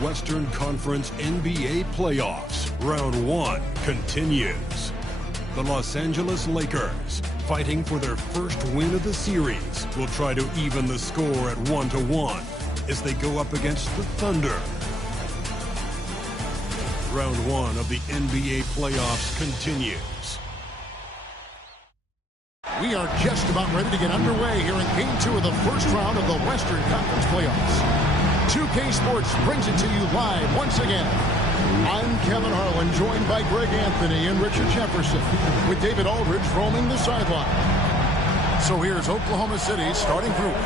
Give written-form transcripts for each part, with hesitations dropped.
Western Conference NBA playoffs. Round 1 continues. The Los Angeles Lakers, fighting for their first win of the series, will try to even the score at 1-1 as they go up against the Thunder. Round 1 of the NBA playoffs continues. We are just about ready to get underway here in Game 2 of the first round of the Western Conference playoffs. 2K Sports brings it to you live once again. I'm Kevin Harlan, joined by Greg Anthony and Richard Jefferson, with David Aldridge roaming the sideline. So here's Oklahoma City's starting group.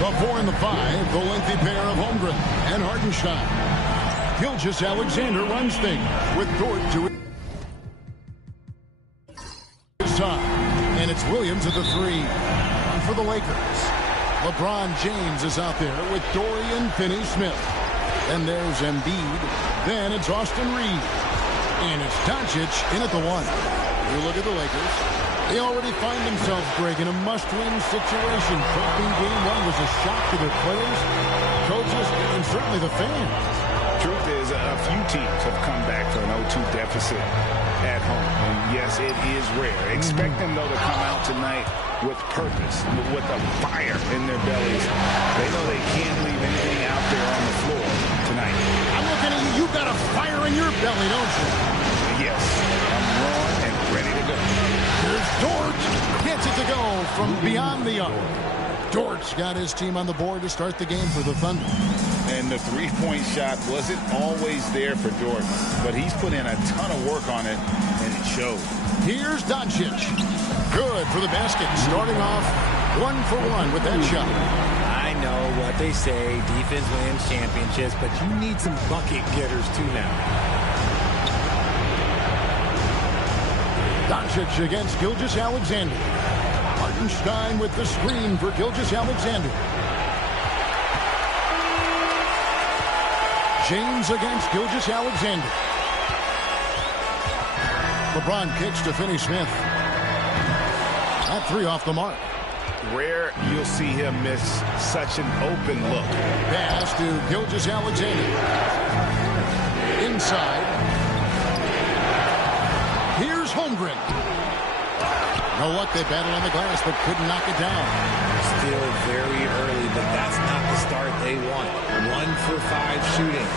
The 4 and the 5, the lengthy pair of Holmgren and Hartenstein. Gilgeous-Alexander runs things with Dort to his time. And it's Williams at the 3 for the Lakers. LeBron James is out there with Dorian Finney-Smith. And there's Embiid. Then it's Austin Reeves. And it's Doncic in at the 1. You look at the Lakers. They already find themselves, Greg, in a must-win situation. Hoping Game 1 was a shock to their players, coaches, and certainly the fans. Truth is, a few teams have come back for an 0-2 deficit at home. And yes, it is rare. Expect them, though, to come out tonight with purpose, with a fire in their bellies. They know they can't leave anything out there on the floor tonight. I'm looking at you. You've got a fire in your belly, don't you? Yes, I'm roaring and ready to go. Here's Dort. Gets it to go from beyond the arc. Dort's got his team on the board to start the game for the Thunder. And the three-point shot wasn't always there for Dort, but he's put in a ton of work on it, and it showed. Here's Doncic. Good for the basket, starting off 1 for 1 with that shot. I know what they say, defense wins championships, but you need some bucket getters too now. Doncic against Gilgeous-Alexander. Hartenstein with the screen for Gilgeous-Alexander. James against Gilgeous-Alexander. LeBron kicks to Finney-Smith. That 3 off the mark. Rare you'll see him miss such an open look. Pass to Gilgeous-Alexander. Inside. Here's Holmgren. No luck, they battled on the glass, but couldn't knock it down. Still very early, but that's not the start they want. 1 for 5 shooting.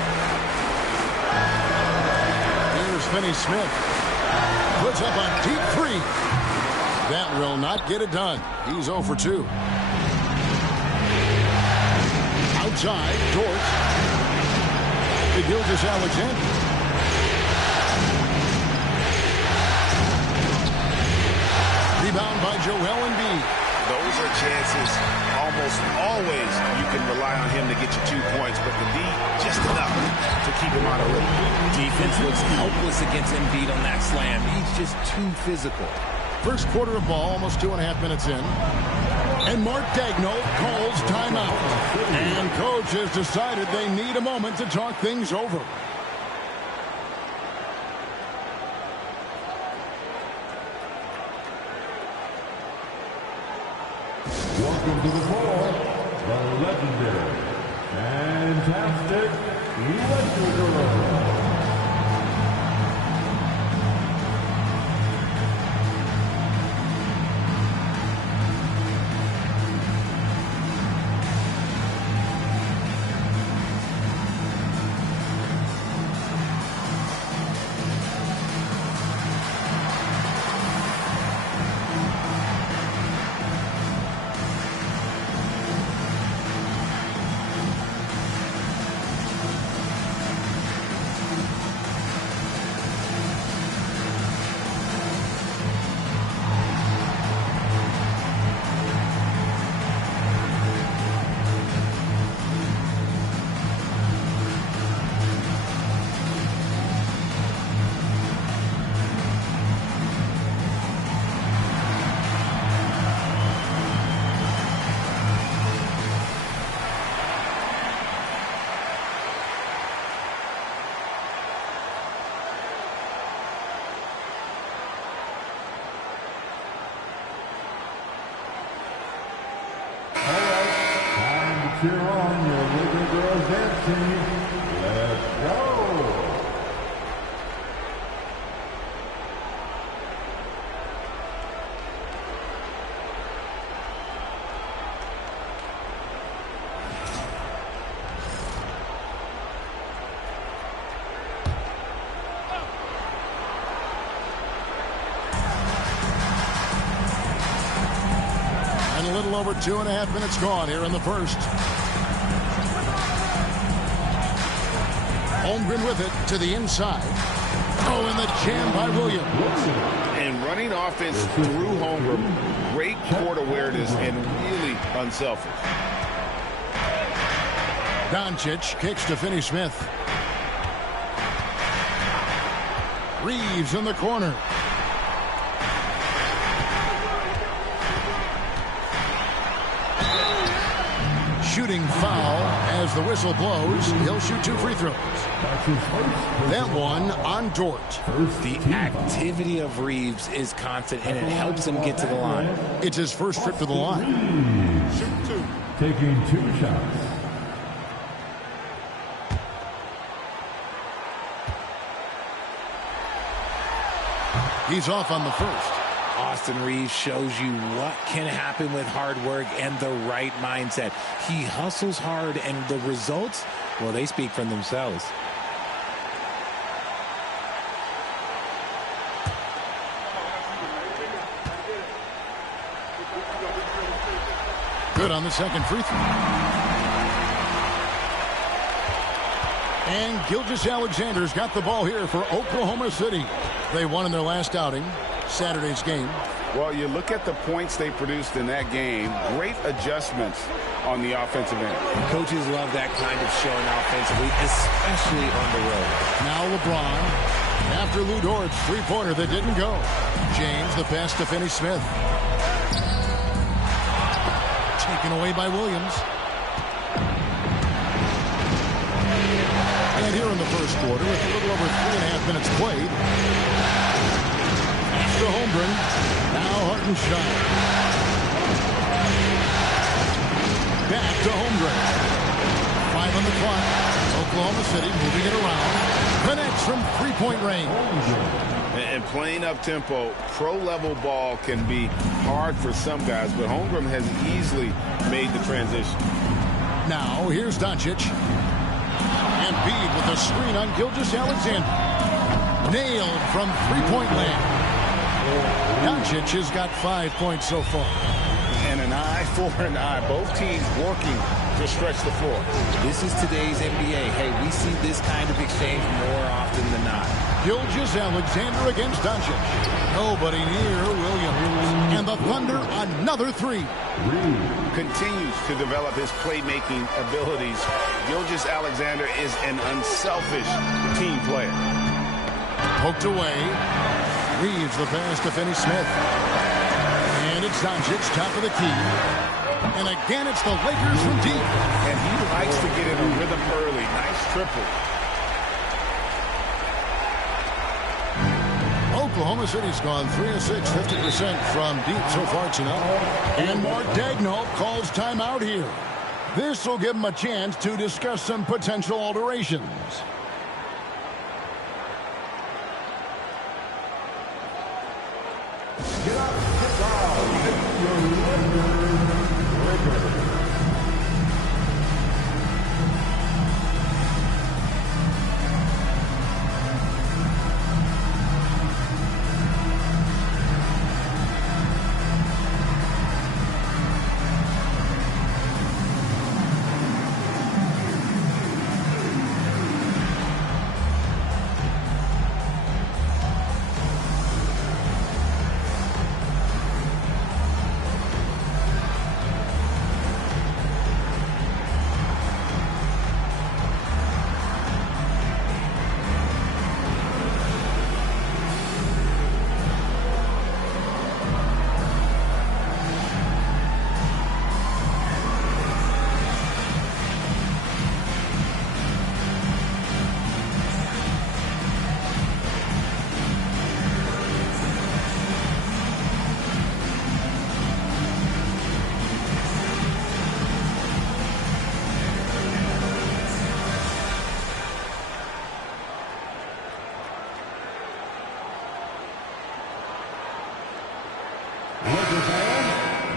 Here's Finney-Smith. Puts up a deep 3. That will not get it done. He's 0 for 2. Outside, Dort. To Gilgeous-Alexander. Rebound by Joel Embiid. Those are chances almost always you can rely on him to get you 2 points, but the D just enough to keep him out of rhythm. Defense looks helpless against Embiid on that slam. He's just too physical. First quarter of ball, almost 2.5 minutes in. And Mark Daigneault calls timeout. And coach has decided they need a moment to talk things over. Welcome to the floor, the legendary, fantastic Western. Cheer on your Laker girls dance team. over 2.5 minutes gone here in the first. Holmgren with it to the inside. Oh, and the jam by Williams. And running offense through Holmgren. Great court awareness and really unselfish. Doncic kicks to Finney-Smith. Reeves in the corner. Shooting foul as the whistle blows. He'll shoot 2 free throws. That one on Dort. The activity of Reeves is constant, and it helps him get to the line. It's his first trip to the line. Taking 2 shots. He's off on the first. Austin Reeves shows you what can happen with hard work and the right mindset. He hustles hard, and the results, well, they speak for themselves. Good on the second free throw. And Gilgeous-Alexander's got the ball here for Oklahoma City. They won in their last outing, Saturday's game. Well, you look at the points they produced in that game. Great adjustments on the offensive end. Coaches love that kind of showing offensively, especially on the road. Now LeBron, after Lou Dort's three-pointer that didn't go. James, the pass to Finney-Smith. Taken away by Williams. And here in the first quarter, with a little over 3.5 minutes played, pass to Holmgren. Now Hartenstein. Back to Holmgren. 5 on the clock. Oklahoma City moving it around. Connects from three-point range. And playing up-tempo, pro-level ball can be hard for some guys, but Holmgren has easily made the transition. Now, here's Doncic. Embiid with a screen on Gilgeous-Alexander. Nailed from three-point land. Doncic has got 5 points so far. And an eye for an eye. Both teams working to stretch the floor. This is today's NBA. Hey, we see this kind of exchange more often than not. Gilgeous-Alexander against Doncic. Nobody near Williams. And the Thunder, another three. Continues to develop his playmaking abilities. Gilgeous-Alexander is an unselfish team player. Poked away. Reeves the pass to Finney-Smith. And it's Doncic, top of the key. And again, it's the Lakers from deep. And he likes to get in a rhythm early. Nice triple. Oklahoma City's gone 3 of 6, 50% from deep so far tonight. And Mark Daigneault calls timeout here. This will give him a chance to discuss some potential alterations. Get up, get down, your Lakers.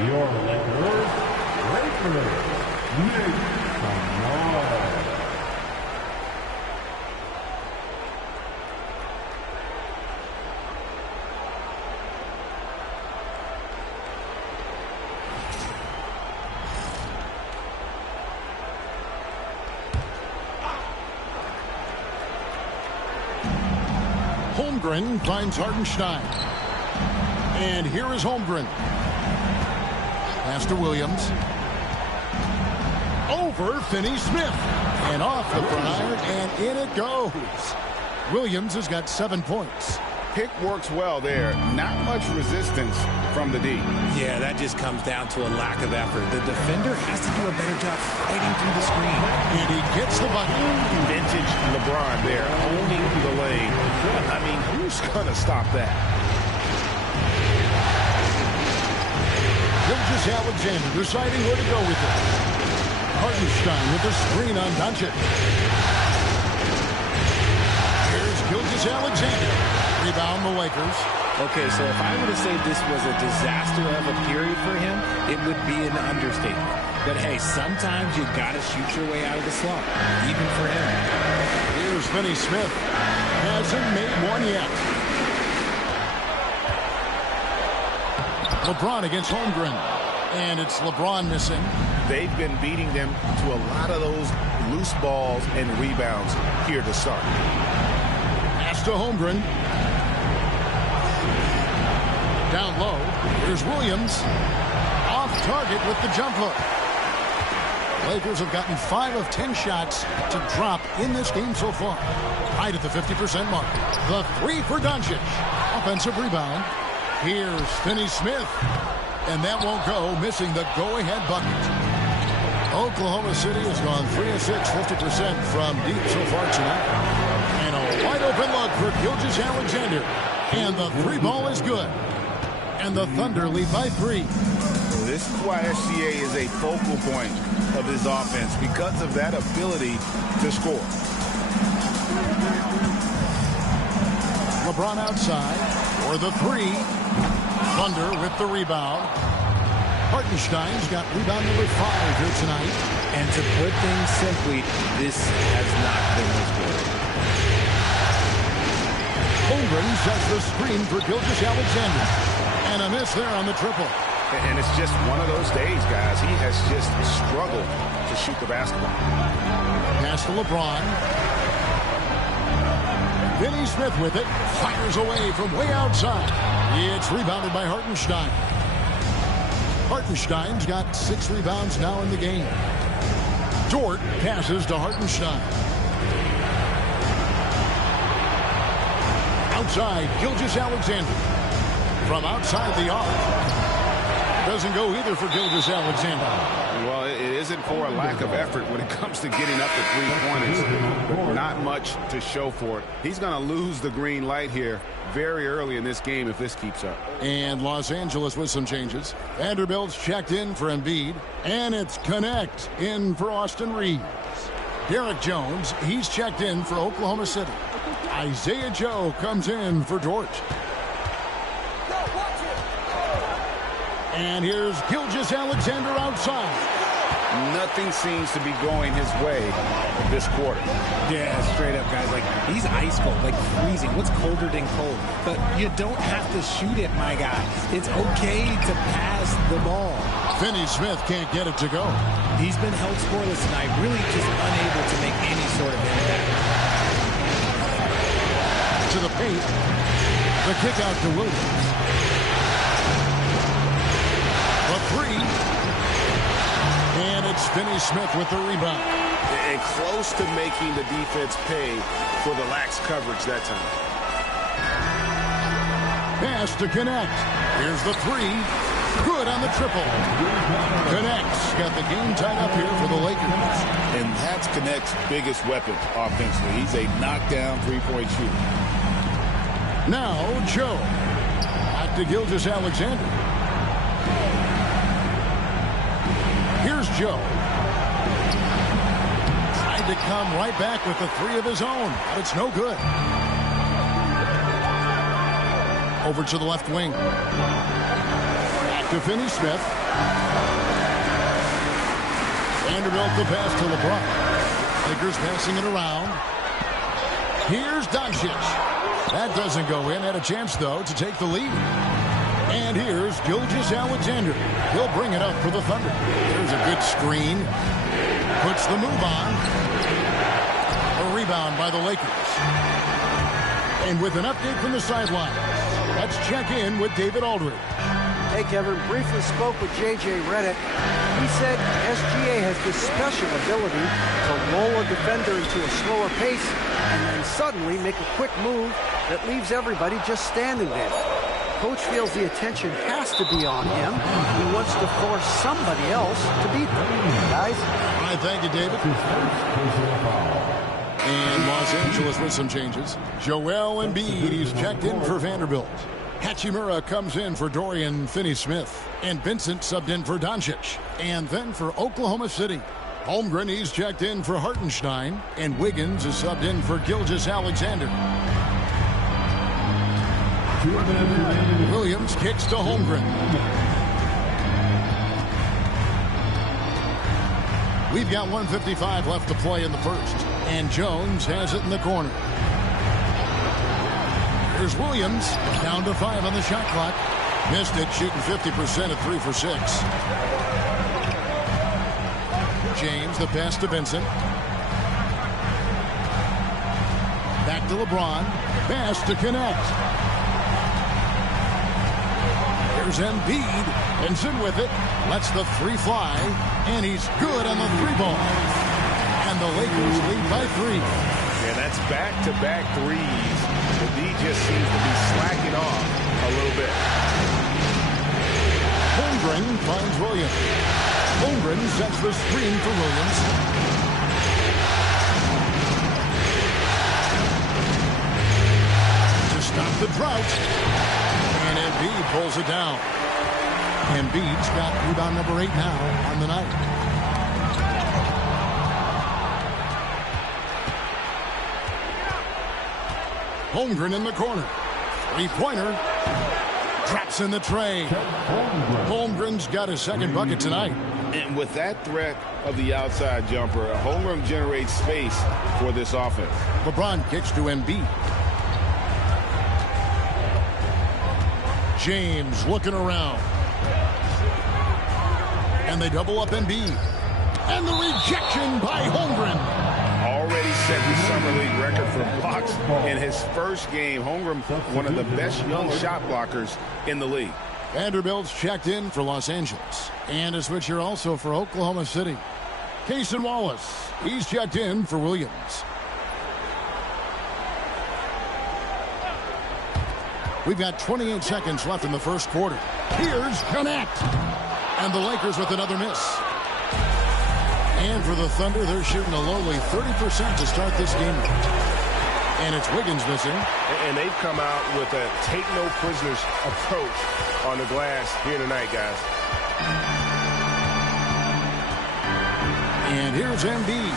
Your Lakers, make some noise. Holmgren finds Hartenstein. And here is Holmgren. Pass to Williams. Over Finney-Smith. And off the front iron, and in it goes. Williams has got 7 points. Pick works well there. Not much resistance from the D. Yeah, that just comes down to a lack of effort. The defender has to do a better job fighting through the screen. And he gets the bucket. Vintage LeBron there, owning the lane. I mean, who's going to stop that? Gilgeous-Alexander deciding where to go with it. Hartenstein with the screen on Doncic. Here's Gilgeous-Alexander. Rebound the Lakers. Okay, so if I were to say this was a disaster of a period for him, it would be an understatement. But hey, sometimes you got to shoot your way out of the slump, even for him. Here's Finney-Smith. Hasn't made one yet. LeBron against Holmgren. And it's LeBron missing. They've been beating them to a lot of those loose balls and rebounds here to start. Pass to Holmgren. Down low. Here's Williams. Off target with the jump hook. Lakers have gotten 5 of 10 shots to drop in this game so far. Right at the 50% mark. The 3 for Doncic. Offensive rebound. Here's Finney-Smith. And that won't go, missing the go-ahead bucket. Oklahoma City has gone 3 of 6, 50% from deep so far tonight. And a wide-open look for Gilgeous-Alexander. And the 3 ball is good. And the Thunder lead by 3. This is why SGA is a focal point of his offense, because of that ability to score. LeBron outside for the 3. Thunder with the rebound. Hartenstein's got rebound number 5 here tonight. And to put things simply, this has not been his good. Holmgren sets the screen for Gilgeous-Alexander. And a miss there on the triple. And it's just one of those days, guys. He has just struggled to shoot the basketball. Pass to LeBron. Finney-Smith with it. Fires away from way outside. It's rebounded by Hartenstein. Hartenstein's got 6 rebounds now in the game. Dort passes to Hartenstein. Outside, Gilgeous-Alexander. From outside the arc. Doesn't go either for Gilgeous-Alexander. Well, it isn't for a lack of effort when it comes to getting up to 3-pointers. Not much to show for it. He's going to lose the green light here very early in this game if this keeps up. And Los Angeles with some changes. Vanderbilt's checked in for Embiid. And it's Connect in for Austin Reeves. Derek Jones, he's checked in for Oklahoma City. Isaiah Joe comes in for Dort. And here's Gilgeous-Alexander outside. Nothing seems to be going his way this quarter. Yeah, straight up, guys. Like, he's ice cold, like freezing. What's colder than cold? But you don't have to shoot it, my guy. It's okay to pass the ball. Finney-Smith can't get it to go. He's been held scoreless tonight, really just unable to make any sort of impact. To the paint. The kick out to Williams. The 3. And it's Finney-Smith with the rebound. And close to making the defense pay for the lax coverage that time. Pass to Connect. Here's the 3. Good on the triple. Connect's got the game tied up here for the Lakers. And that's Connect's biggest weapon offensively. He's a knockdown three-point shooter. Now, Joe. Back to Gilgeous-Alexander. Here's Joe. Tried to come right back with the 3 of his own, but it's no good. Over to the left wing. Back to Finney-Smith. Vanderbilt the pass to LeBron. Lakers passing it around. Here's Doncic. That doesn't go in. Had a chance, though, to take the lead. And here's Gilgeous-Alexander. He'll bring it up for the Thunder. There's a good screen. Puts the move on. A rebound by the Lakers. And with an update from the sidelines, let's check in with David Aldridge. Hey, Kevin, briefly spoke with J.J. Redick. He said SGA has this special ability to lull a defender into a slower pace and then suddenly make a quick move that leaves everybody just standing there. Coach feels the attention has to be on him. He wants to force somebody else to beat them. Guys? All right, thank you, David. And Los Angeles with some changes. Joel Embiid, he's checked in for Vanderbilt. Hachimura comes in for Dorian Finney-Smith. And Vincent subbed in for Doncic. And then for Oklahoma City, Holmgren, he's checked in for Hartenstein. And Wiggins is subbed in for Gilgeous-Alexander. Williams kicks to Holmgren. We've got 1:55 left to play in the first. And Jones has it in the corner. Here's Williams, down to 5 on the shot clock. Missed it, shooting 50% at 3 for 6. James, the pass to Vincent. Back to LeBron. Pass to connect. Here's Embiid. Vincent with it. Lets the 3 fly. And he's good on the 3-ball. And the Lakers lead by 3. Yeah, that's back-to-back threes. The D just seems to be slacking off a little bit. Holmgren finds Williams. Holmgren sets the screen for Williams. To stop the drought. And Embiid pulls it down. Embiid's got rebound number 8 now on the night. Holmgren in the corner. 3-pointer. Drops in the tray. Holmgren's got his second bucket tonight. And with that threat of the outside jumper, Holmgren generates space for this offense. LeBron kicks to Embiid. James looking around. And they double up Embiid. And the rejection by Holmgren. Already set the Summer League record for blocks in his first game. Holmgren, one of the best young shot blockers in the league. Vanderbilt's checked in for Los Angeles. And a switch here also for Oklahoma City. Cason Wallace, he's checked in for Williams. We've got 28 seconds left in the first quarter. Here's connect. And the Lakers with another miss. And for the Thunder, they're shooting a lowly 30% to start this game. And it's Wiggins missing. And they've come out with a take-no-prisoners approach on the glass here tonight, guys. And here's Embiid.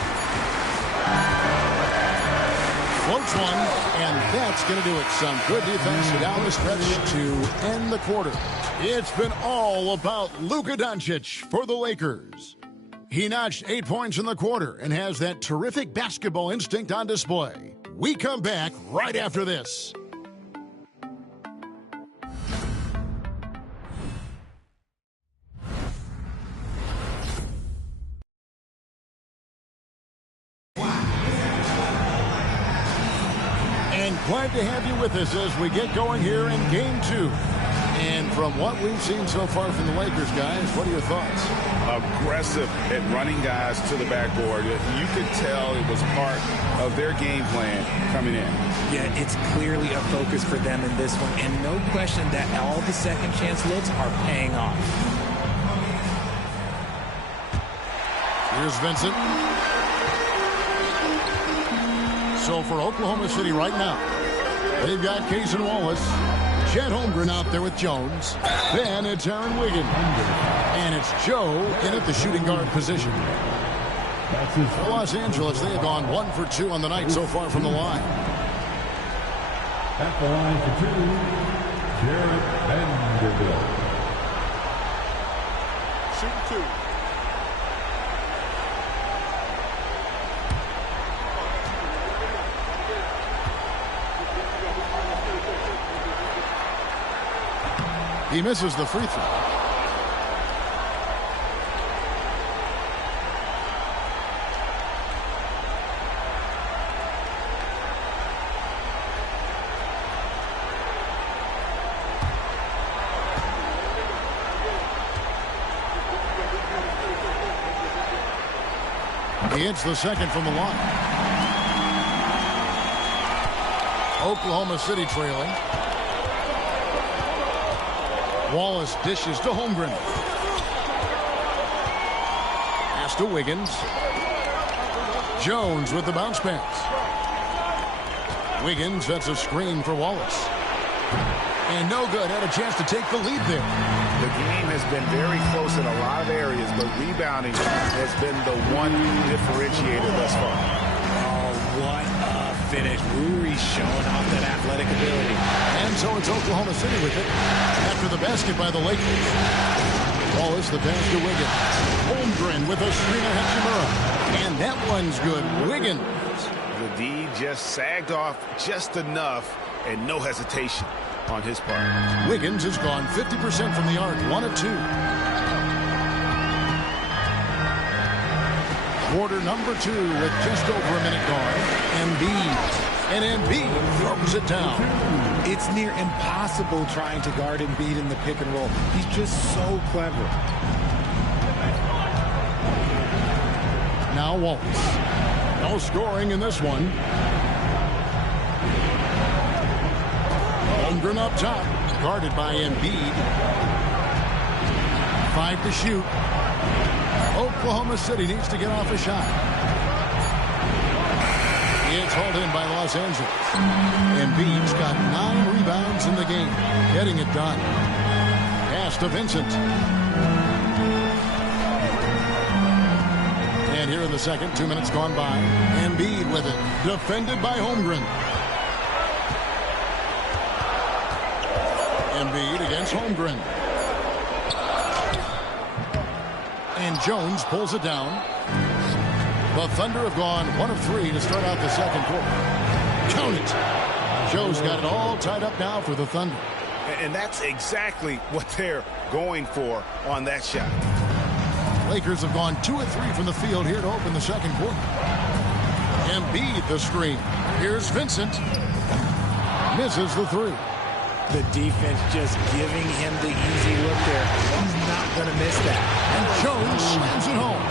Floats one, and that's going to do it. Some good defense down the stretch to end the quarter. It's been all about Luka Doncic for the Lakers. He notched 8 points in the quarter and has that terrific basketball instinct on display. We come back right after this. And glad to have you with us as we get going here in Game 2. And from what we've seen so far from the Lakers, guys, what are your thoughts? Aggressive at running guys to the backboard. You could tell it was part of their game plan coming in. Yeah, it's clearly a focus for them in this one. And no question that all the second chance looks are paying off. Here's Vincent. So for Oklahoma City right now, they've got Cason Wallace. Chet Holmgren out there with Jones. Then it's Aaron Wiggins. And it's Joe in at the shooting guard position. For Los Angeles, they have gone 1 for 2 on the night so far from the line. At the line for 2, Jared Vanderbilt. Shoot 2. He misses the free throw. He hits the second from the line. Oklahoma City trailing. Wallace dishes to Holmgren. Pass to Wiggins. Jones with the bounce pass. Wiggins sets a screen for Wallace. And no good. Had a chance to take the lead there. The game has been very close in a lot of areas, but rebounding has been the one differentiator thus far. Oh, what a finish. Uri's showing off that athletic ability. And so it's Oklahoma City with it after the basket by the Lakers. Wallace the pass to Wiggins. Holmgren with a screen of Hachimura. And that one's good. Wiggins. The D just sagged off just enough and no hesitation on his part. Wiggins has gone 50% from the arc, 1 of 2. Quarter number 2 with just over a minute gone. Embiid. And Embiid throws it down. It's near impossible trying to guard Embiid in the pick and roll. He's just so clever. Now Wallace. No scoring in this one. Holmgren up top, guarded by Embiid. 5 to shoot. Oklahoma City needs to get off a shot. It's hauled in by Los Angeles. Embiid's got 9 rebounds in the game, getting it done. Pass to Vincent. And here in the second, 2 minutes gone by. Embiid with it, defended by Holmgren. Embiid against Holmgren. And Jones pulls it down. The Thunder have gone 1 of 3 to start out the second quarter. Count it. Joe's got it all tied up now for the Thunder. And that's exactly what they're going for on that shot. Lakers have gone 2 of 3 from the field here to open the second quarter. Embiid the screen. Here's Vincent. Misses the 3. The defense just giving him the easy look there. He's not going to miss that. And Jones slams it home.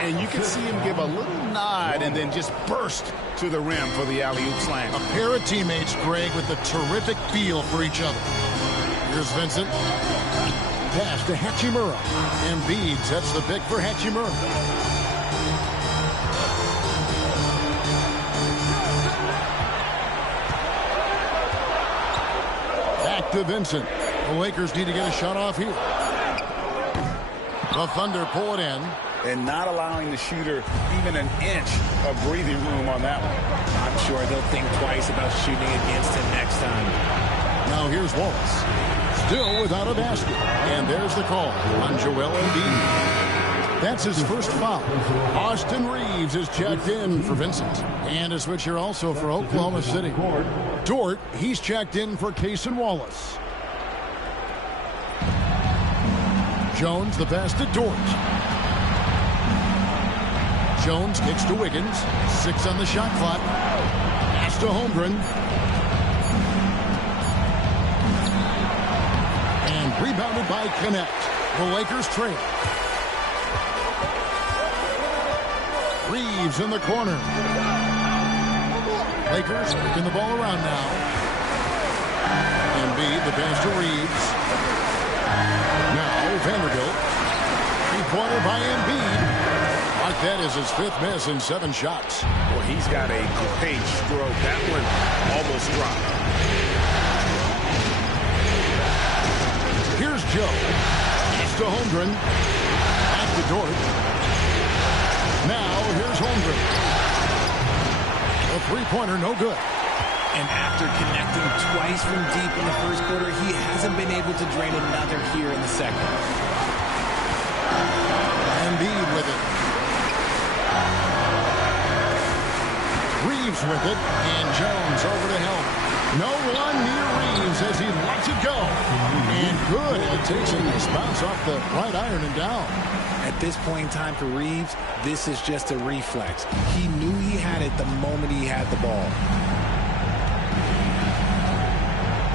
And you can see him give a little nod and then just burst to the rim for the alley-oop slam. A pair of teammates, Greg, with a terrific feel for each other. Here's Vincent. Pass to Hachimura. Embiid sets the pick for Hachimura. Back to Vincent. The Lakers need to get a shot off here. The Thunder pull it in. And not allowing the shooter even an inch of breathing room on that one. I'm sure they'll think twice about shooting against him next time. Now here's Wallace. Still without a basket. And there's the call on Joel Embiid. That's his first foul. Austin Reeves is checked in for Vincent. And a switch here also for Oklahoma City. Dort, he's checked in for Cason Wallace. Jones, the pass to Dort. Jones kicks to Wiggins. 6 on the shot clock. Pass to Holmgren. And rebounded by Connect. The Lakers trail. Reeves in the corner. Lakers working the ball around now. Embiid, the pass to Reeves. Now Vanderbilt. 3-pointer by Embiid. Mark, that is his 5th miss in 7 shots. Well, he's got a great stroke. That one almost dropped. Here's Joe. Pass to Holmgren. Back to Dort. Now here's Holmgren. A 3-pointer, no good. And after connecting twice from deep in the first quarter, he hasn't been able to drain another here in the second. Embiid with it. Reeves with it, and Jones over to help. No one near Reeves as he lets it go. And good, it takes a nice bounce off the right iron and down. At this point in time for Reeves, this is just a reflex. He knew he had it the moment he had the ball.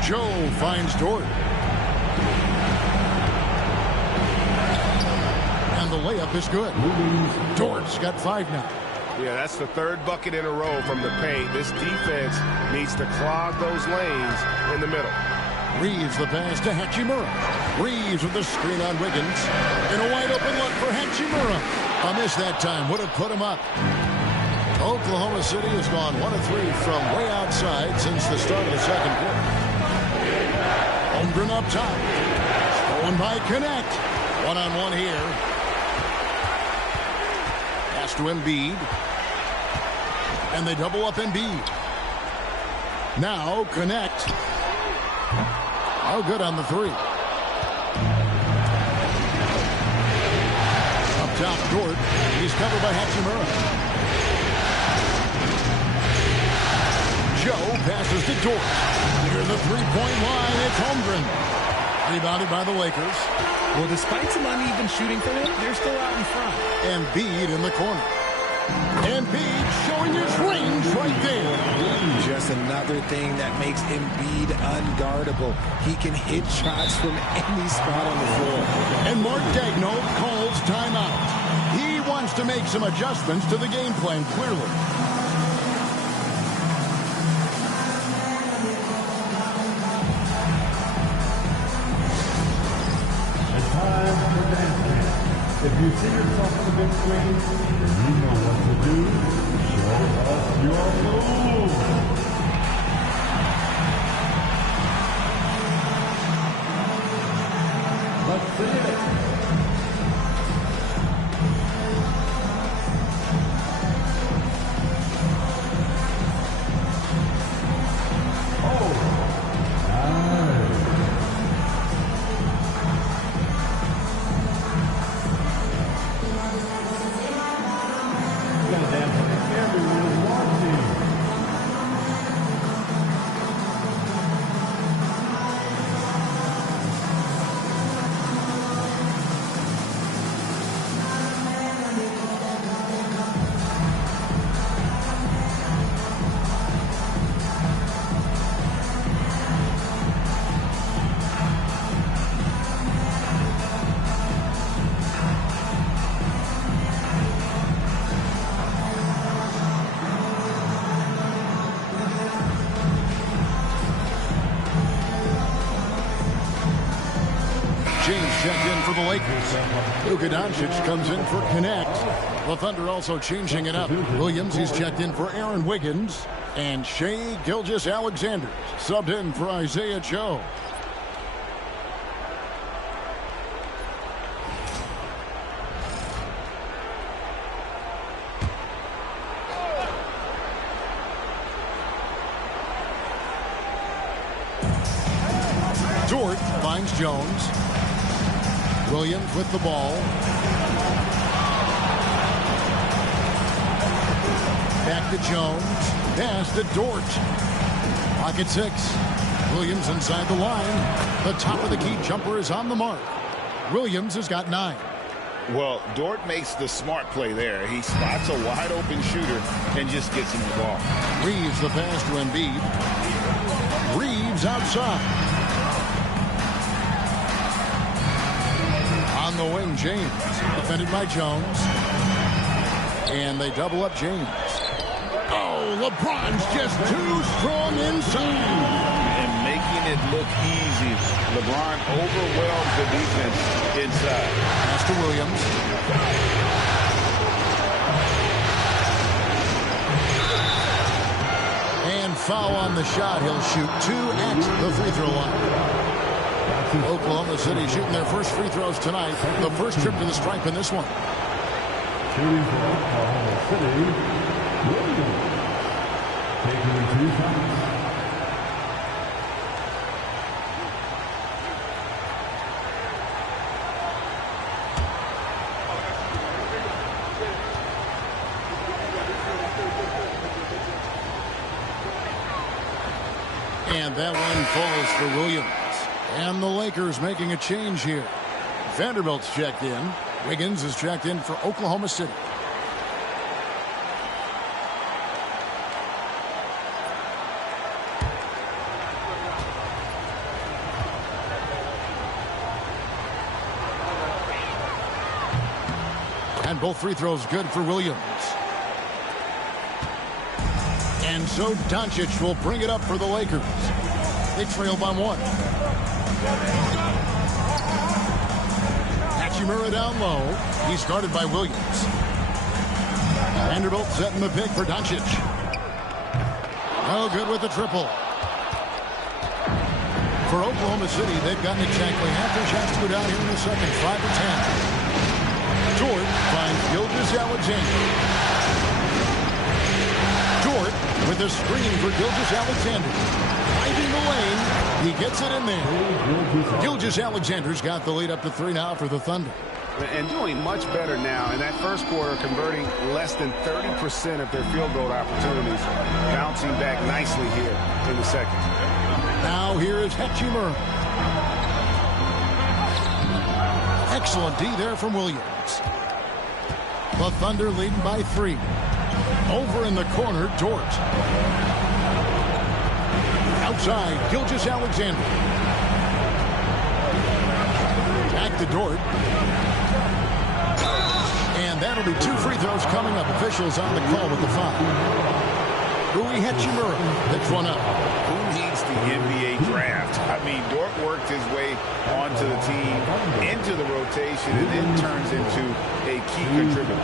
Joe finds Dort. And the layup is good. Dort's got 5 now. Yeah, that's the 3rd bucket in a row from the paint. This defense needs to clog those lanes in the middle. Reeves the pass to Hachimura. Reeves with the screen on Wiggins. And a wide open look for Hachimura. A miss that time would have put him up. Oklahoma City has gone 1 of 3 from way outside since the start of the second quarter. Holmgren up top. Stolen by Connect. One-on-one here. Pass to Embiid. And they double up Embiid. Now Connect. Oh, good on the 3. Up top, Dort. He's covered by Hachimura. Joe passes to Dort. Near the 3-point line, it's Holmgren. Rebounded by the Lakers. Well, despite some uneven shooting for him, they're still out in front. Embiid in the corner. Embiid showing his range right there. Just another thing that makes Embiid unguardable. He can hit shots from any spot on the floor. And Mark Daigneault calls timeout. He wants to make some adjustments to the game plan, clearly. It's time for dancing. If you see yourself on the big screen and you know what to do, show us your move. Let's see it. Oh, nice. Gotta dance like everyone is watching. James checked in for the Lakers. Luka Doncic comes in for Connect. The Thunder also changing it up. Williams, he's checked in for Aaron Wiggins. And Shai Gilgeous-Alexander subbed in for Isaiah Joe. Dort finds Jones. Williams with the ball. Back to Jones. Pass to Dort. Pocket 6. Williams inside the line. The top of the key jumper is on the mark. Williams has got 9. Well, Dort makes the smart play there. He spots a wide open shooter and just gets him the ball. Reeves the pass to Embiid. Reeves outside. On the wing, James. Defended by Jones. And they double up James. Oh, LeBron's just too strong inside. And making it look easy. LeBron overwhelms the defense inside. Pass to Williams. And foul on the shot. He'll shoot 2 at the free throw line. Oklahoma City shooting their first free throws tonight. The first trip to the stripe in this one. Shooting for Oklahoma City, Williams. Taking the 2 shots. And that one falls for Williams. And the Lakers making a change here. Vanderbilt's checked in. Wiggins is checked in for Oklahoma City. And both free throws good for Williams. And so Doncic will bring it up for the Lakers. They trail by 1. Hachimura down low. He's guarded by Williams. Vanderbilt setting the pick for Doncic. No good with the triple. For Oklahoma City, they've gotten exactly half their shots to go down here in the second, 5 or 10. Dort finds Gilgeous-Alexander. Dort with a screen for Gilgeous-Alexander. Finding the lane. He gets it in there. Gilgeous-Alexander's got the lead up to 3 now for the Thunder. And doing much better now. In that first quarter, converting less than 30% of their field goal opportunities. Bouncing back nicely here in the second. Now here is Hachimura. Excellent D there from Williams. The Thunder leading by 3. Over in the corner, Dort. Outside, Gilgeous-Alexander. Back to Dort. And that'll be 2 free throws coming up. Officials on the call with the foul. Rui Hachimura picks one up. Who needs the NBA draft? I mean, Dort worked his way onto the team, into the rotation, and then turns into a key contributor.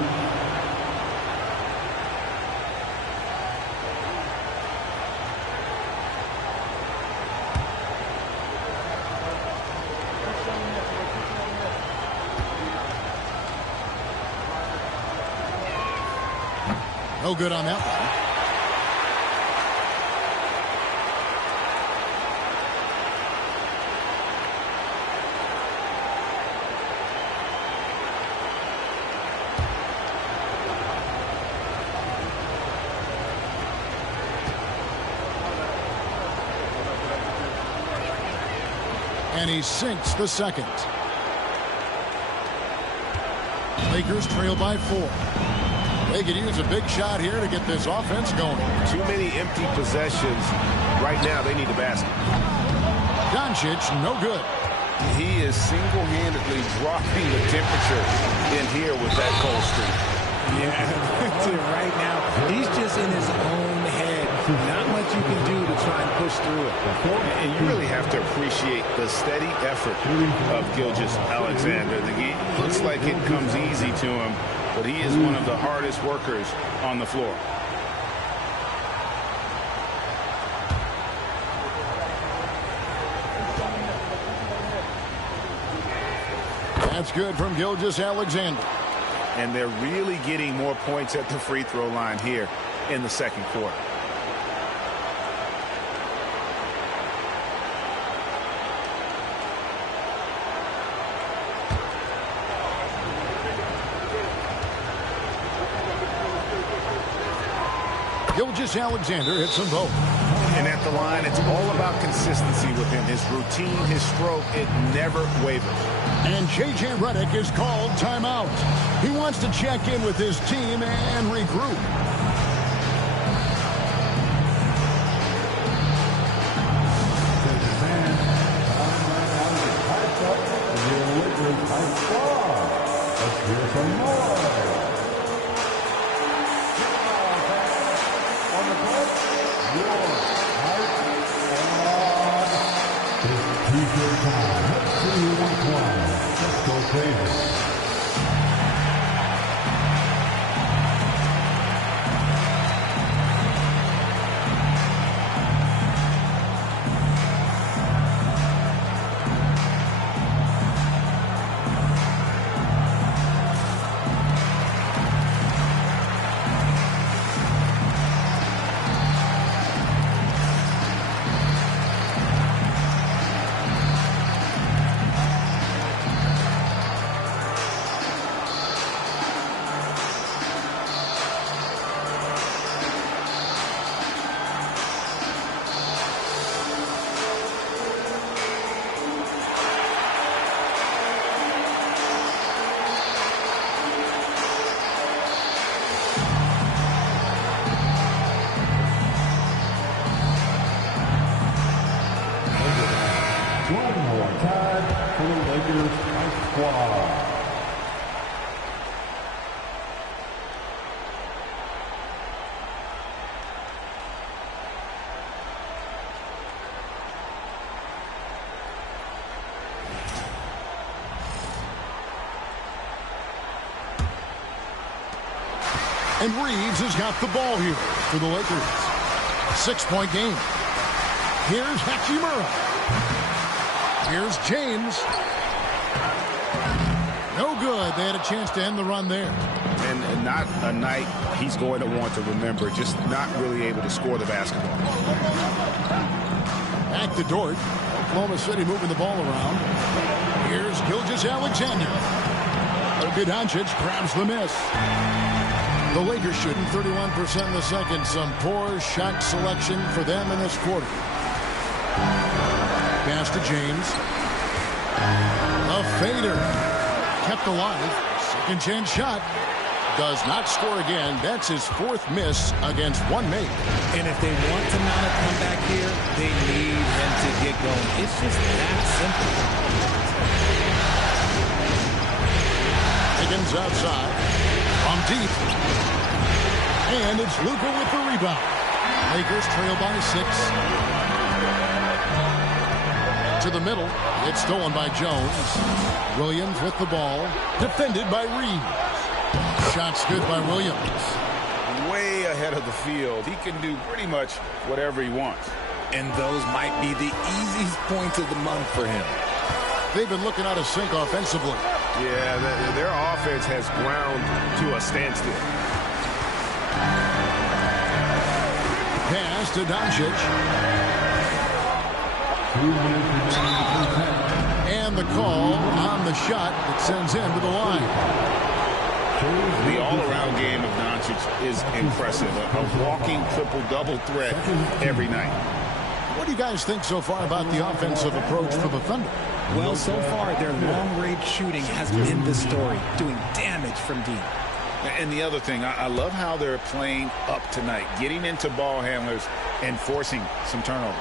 No good on that one. And he sinks the second. Lakers trail by 4. They could use a big shot here to get this offense going. Too many empty possessions. Right now, they need a basket. Doncic, no good. He is single-handedly dropping the temperature in here with that cold streak. Yeah, right now, he's just in his own head. Not much you can do to try and push through it. And you really have to appreciate the steady effort of Gilgeous-Alexander. The game looks like it comes easy to him, but he is one of the hardest workers on the floor. That's good from Gilgeous-Alexander. And they're really getting more points at the free throw line here in the second quarter. Gilgeous-Alexander hits them both. And at the line, it's all about consistency with him. His routine, his stroke, it never wavers. And J.J. Redick is called timeout. He wants to check in with his team and regroup. Let's hear some more. On the court, your heart is T-shirt time. Let's see what's one. Let's go crazy. And Reeves has got the ball here for the Lakers. 6-point game. Here's Hachimura. Here's James. No good. They had a chance to end the run there. And not a night he's going to want to remember. Just not really able to score the basketball. Back to Dort. Oklahoma City moving the ball around. Here's Gilgeous-Alexander. Doncic grabs the miss. The Lakers shooting 31% in the second. Some poor shot selection for them in this quarter. Pass to James. A fader. Kept alive. Second chance shot. Does not score again. That's his fourth miss against one make. And if they want to mount a comeback here, they need him to get going. It's just that simple. Higgins outside. From deep. And it's Luka with the rebound. Lakers trail by 6. To the middle. It's stolen by Jones. Williams with the ball. Defended by Reeves. Shot's good by Williams. Way ahead of the field. He can do pretty much whatever he wants. And those might be the easiest points of the month for him. They've been looking out of sync offensively. Yeah, their offense has ground to a standstill. Pass to Doncic. 2 minutes remaining in the first half. And the call on the shot that sends him to the line. The all-around game of Doncic is impressive. A walking triple-double threat every night. What do you guys think so far about the offensive approach for the Thunder? Well, so far, their long-range shooting has been the story, doing damage from deep. And the other thing, I love how they're playing up tonight, getting into ball handlers and forcing some turnovers.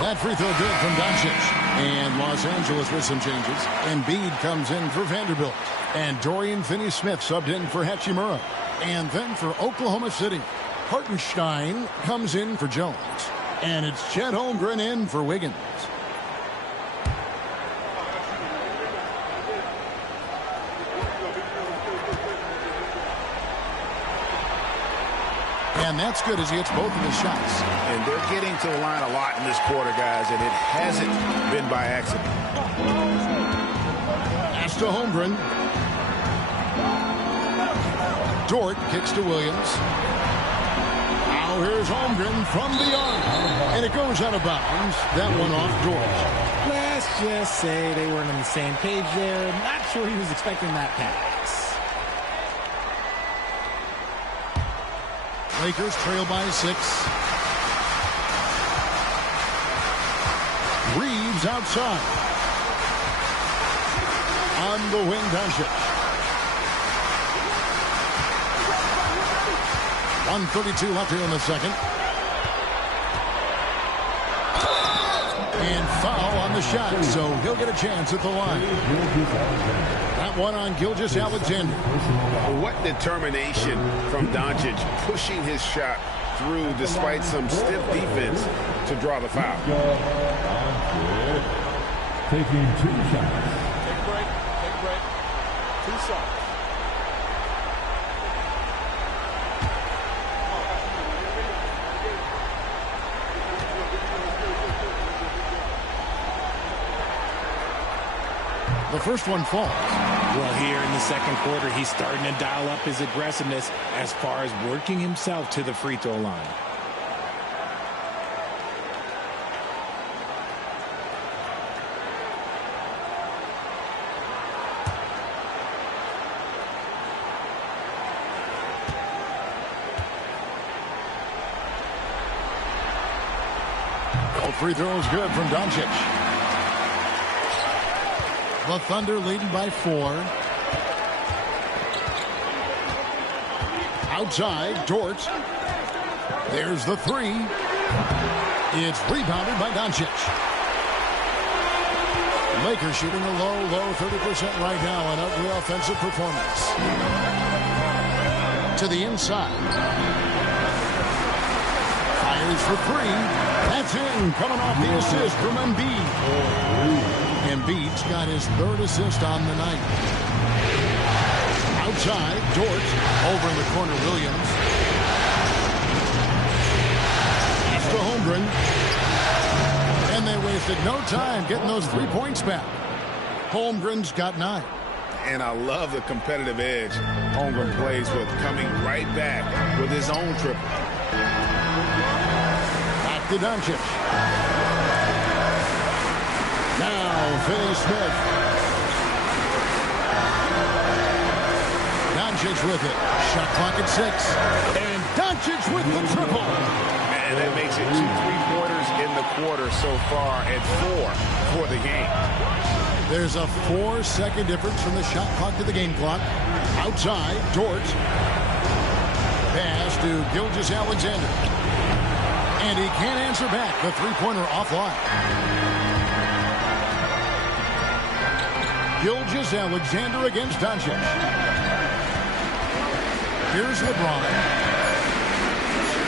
That free throw good from Doncic. And Los Angeles with some changes. Embiid comes in for Vanderbilt. And Dorian Finney-Smith subbed in for Hachimura. And then for Oklahoma City, Hartenstein comes in for Jones. And it's Chet Holmgren in for Wiggins. And that's good as he hits both of his shots. And they're getting to the line a lot in this quarter, guys, and it hasn't been by accident. Pass to Holmgren. Dort kicks to Williams. Now here's Holmgren from the arc. And it goes out of bounds. That one off Dort. Let's just say they weren't on the same page there. Not sure he was expecting that pass. Lakers trail by 6. Reeves outside. On the wing, Doncic. 1:32 left here in the second. And foul on the shot, so he'll get a chance at the line. That one on Gilgeous-Alexander. What determination from Doncic pushing his shot through despite some stiff defense to draw the foul. Taking 2 shots. Take a break. 2 shots. The first one falls. Well, here in the second quarter, he's starting to dial up his aggressiveness as far as working himself to the free throw line. Both free throws good from Doncic. The Thunder leading by 4. Outside, Dort. There's the 3. It's rebounded by Doncic. Lakers shooting a low 30% right now on every offensive performance. To the inside. Fires for 3. That's in, coming off the assist from Embiid. Embiid's got his 3rd assist on the night. Outside, Dort. Over in the corner, Williams. Pass to Holmgren. And they wasted no time getting those 3 points back. Holmgren's got 9. And I love the competitive edge Holmgren plays with, coming right back with his own triple. Back to Doncic. Now, Finney-Smith. Doncic with it. Shot clock at 6. And Doncic with the triple. And that makes it 2 3-pointers in the quarter so far and 4 for the game. There's a 4-second difference from the shot clock to the game clock. Outside, Dort. Pass to Gilgeous-Alexander. And he can't answer back. The three-pointer offline. Gilgeous-Alexander against Doncic. Here's LeBron.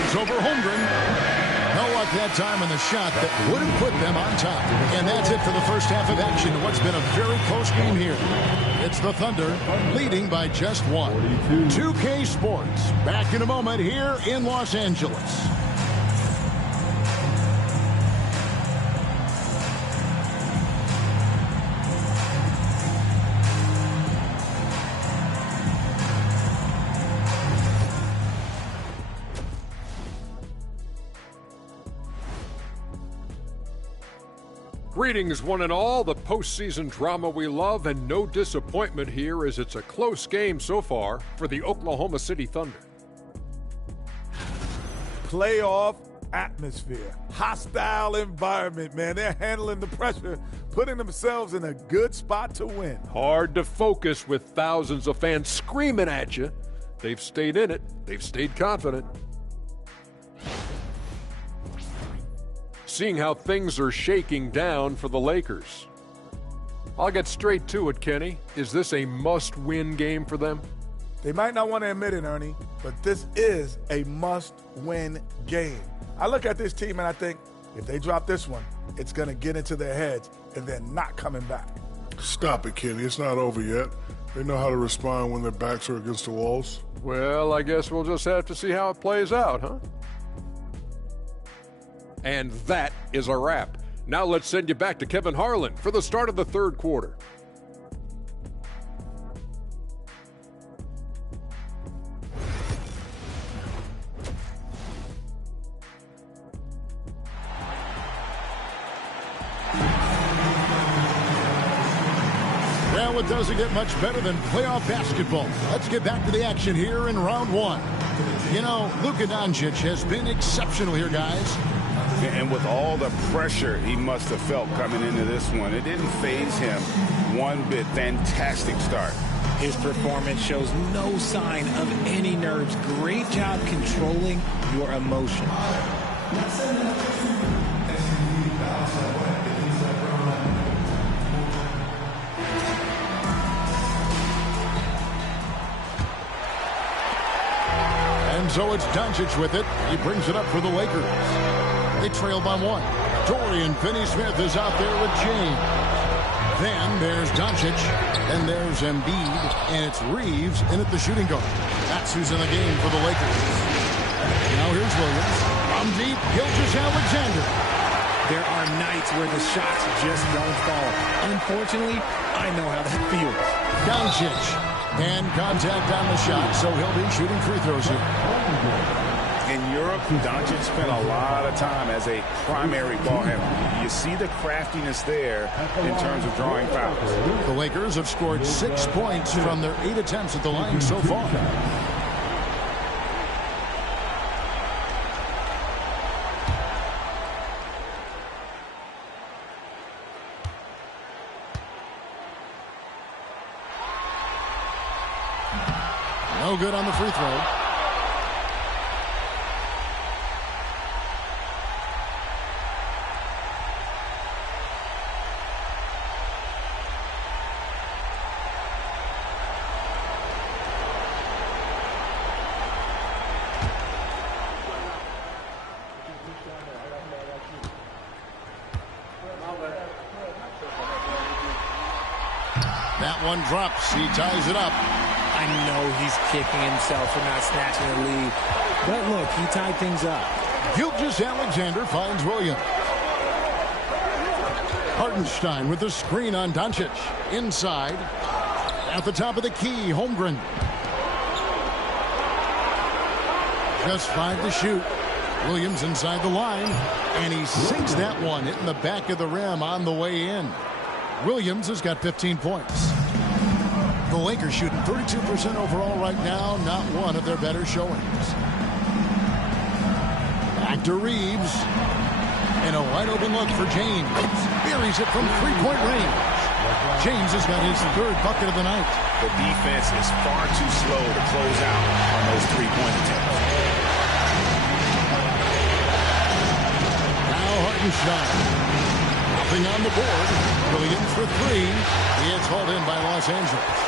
It's over Holmgren. No luck that time on the shot that would have put them on top. And that's it for the first half of action. What's been a very close game here. It's the Thunder leading by just 1. 2K Sports back in a moment here in Los Angeles. Greetings, one and all. The postseason drama we love, and no disappointment here as it's a close game so far for the Oklahoma City Thunder. Playoff atmosphere, hostile environment, man. They're handling the pressure, putting themselves in a good spot to win. Hard to focus with thousands of fans screaming at you. They've stayed in it. They've stayed confident. Seeing how things are shaking down for the Lakers. I'll get straight to it, Kenny. Is this a must-win game for them? They might not want to admit it, Ernie, but this is a must-win game. I look at this team and I think if they drop this one, it's going to get into their heads and they're not coming back. Stop it, Kenny. It's not over yet. They know how to respond when their backs are against the walls. Well, I guess we'll just have to see how it plays out, huh? And that is a wrap. Now let's send you back to Kevin Harlan for the start of the third quarter. Well, it doesn't get much better than playoff basketball. Let's get back to the action here in round 1. You know, Luka Doncic has been exceptional here, guys. And with all the pressure he must have felt coming into this one, it didn't faze him one bit. Fantastic start. His performance shows no sign of any nerves. Great job controlling your emotion. And so it's Doncic with it. He brings it up for the Lakers. They trail by 1. Dorian Finney-Smith is out there with James. Then there's Doncic, and there's Embiid, and it's Reeves in at the shooting guard. That's who's in the game for the Lakers. Now here's Williams. From deep, Gilgeous-Alexander. There are nights where the shots just don't fall. Unfortunately, I know how that feels. Doncic. And contact on the shot, so he'll be shooting free throws here. In Europe, Doncic spent a lot of time as a primary ball handler. You see the craftiness there in terms of drawing fouls. The Lakers have scored 6 points from their 8 attempts at the line so far. No good on the free throw. That one drops. He ties it up. I know he's kicking himself for not snatching the lead. But look, he tied things up. Gilgeous-Alexander finds Williams. Hartenstein with the screen on Doncic. Inside. At the top of the key, Holmgren. Just 5 to shoot. Williams inside the line. And he sinks that one, hitting the back of the rim on the way in. Williams has got 15 points. The Lakers shooting 32% overall right now. Not one of their better showings. Back to Reeves. And a wide open look for James. Buries it from three-point range. James has got his 3rd bucket of the night. The defense is far too slow to close out on those three-point attempts. Now Hartenstein. Nothing on the board. Williams for 3. He is hauled in by Los Angeles.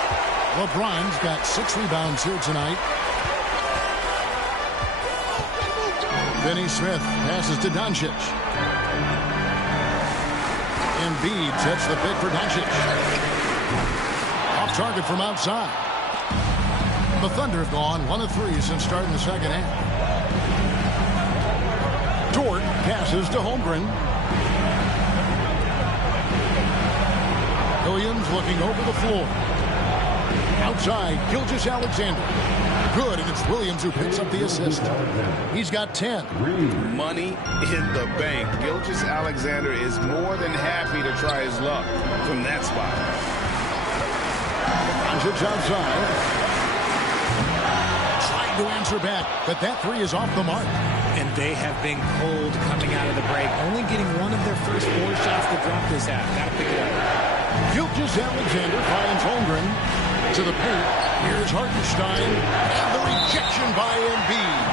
LeBron's got 6 rebounds here tonight. Finney Smith passes to Doncic. Embiid sets the pick for Doncic. Off target from outside. The Thunder have gone 1 of 3 since starting the second half. Dort passes to Holmgren. Williams looking over the floor. Outside, Gilgeous-Alexander. Good, and it's Williams who picks up the assist. He's got 10. Money in the bank. Gilgeous-Alexander is more than happy to try his luck from that spot. Doncic outside. Trying to answer back, but that 3 is off the mark. And they have been cold coming out of the break. Only getting one of their first 4 shots to drop this half. Got to pick it up. Gilgeous-Alexander finds Holmgren to the paint. Here's Hartenstein. And the rejection by Embiid.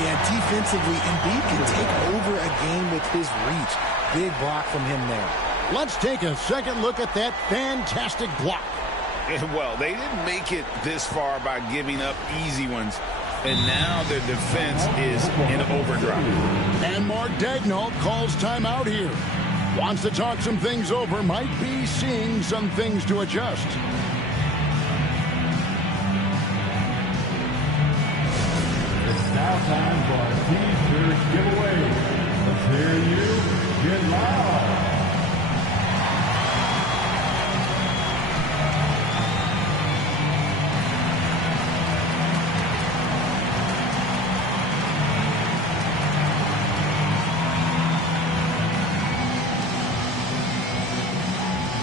Yeah, defensively, Embiid can take over a game with his reach. Big block from him there. Let's take a second look at that fantastic block. Well, they didn't make it this far by giving up easy ones. And now their defense is in overdrive. And Mark Daigneault calls timeout here. Wants to talk some things over. Might be seeing some things to adjust. It's now time for our T-shirt giveaway. Let's hear you get loud.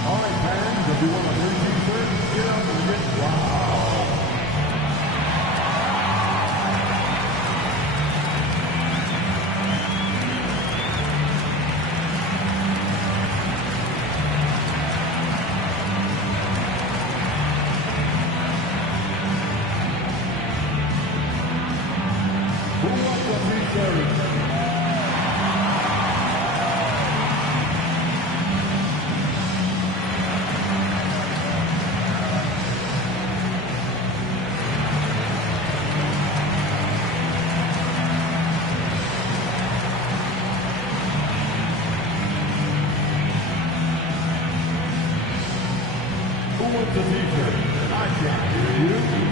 All right, fans, if you want a free T-shirt, get up and get loud. Who wants a T-shirt? Who wants a T-shirt? I can't hear you.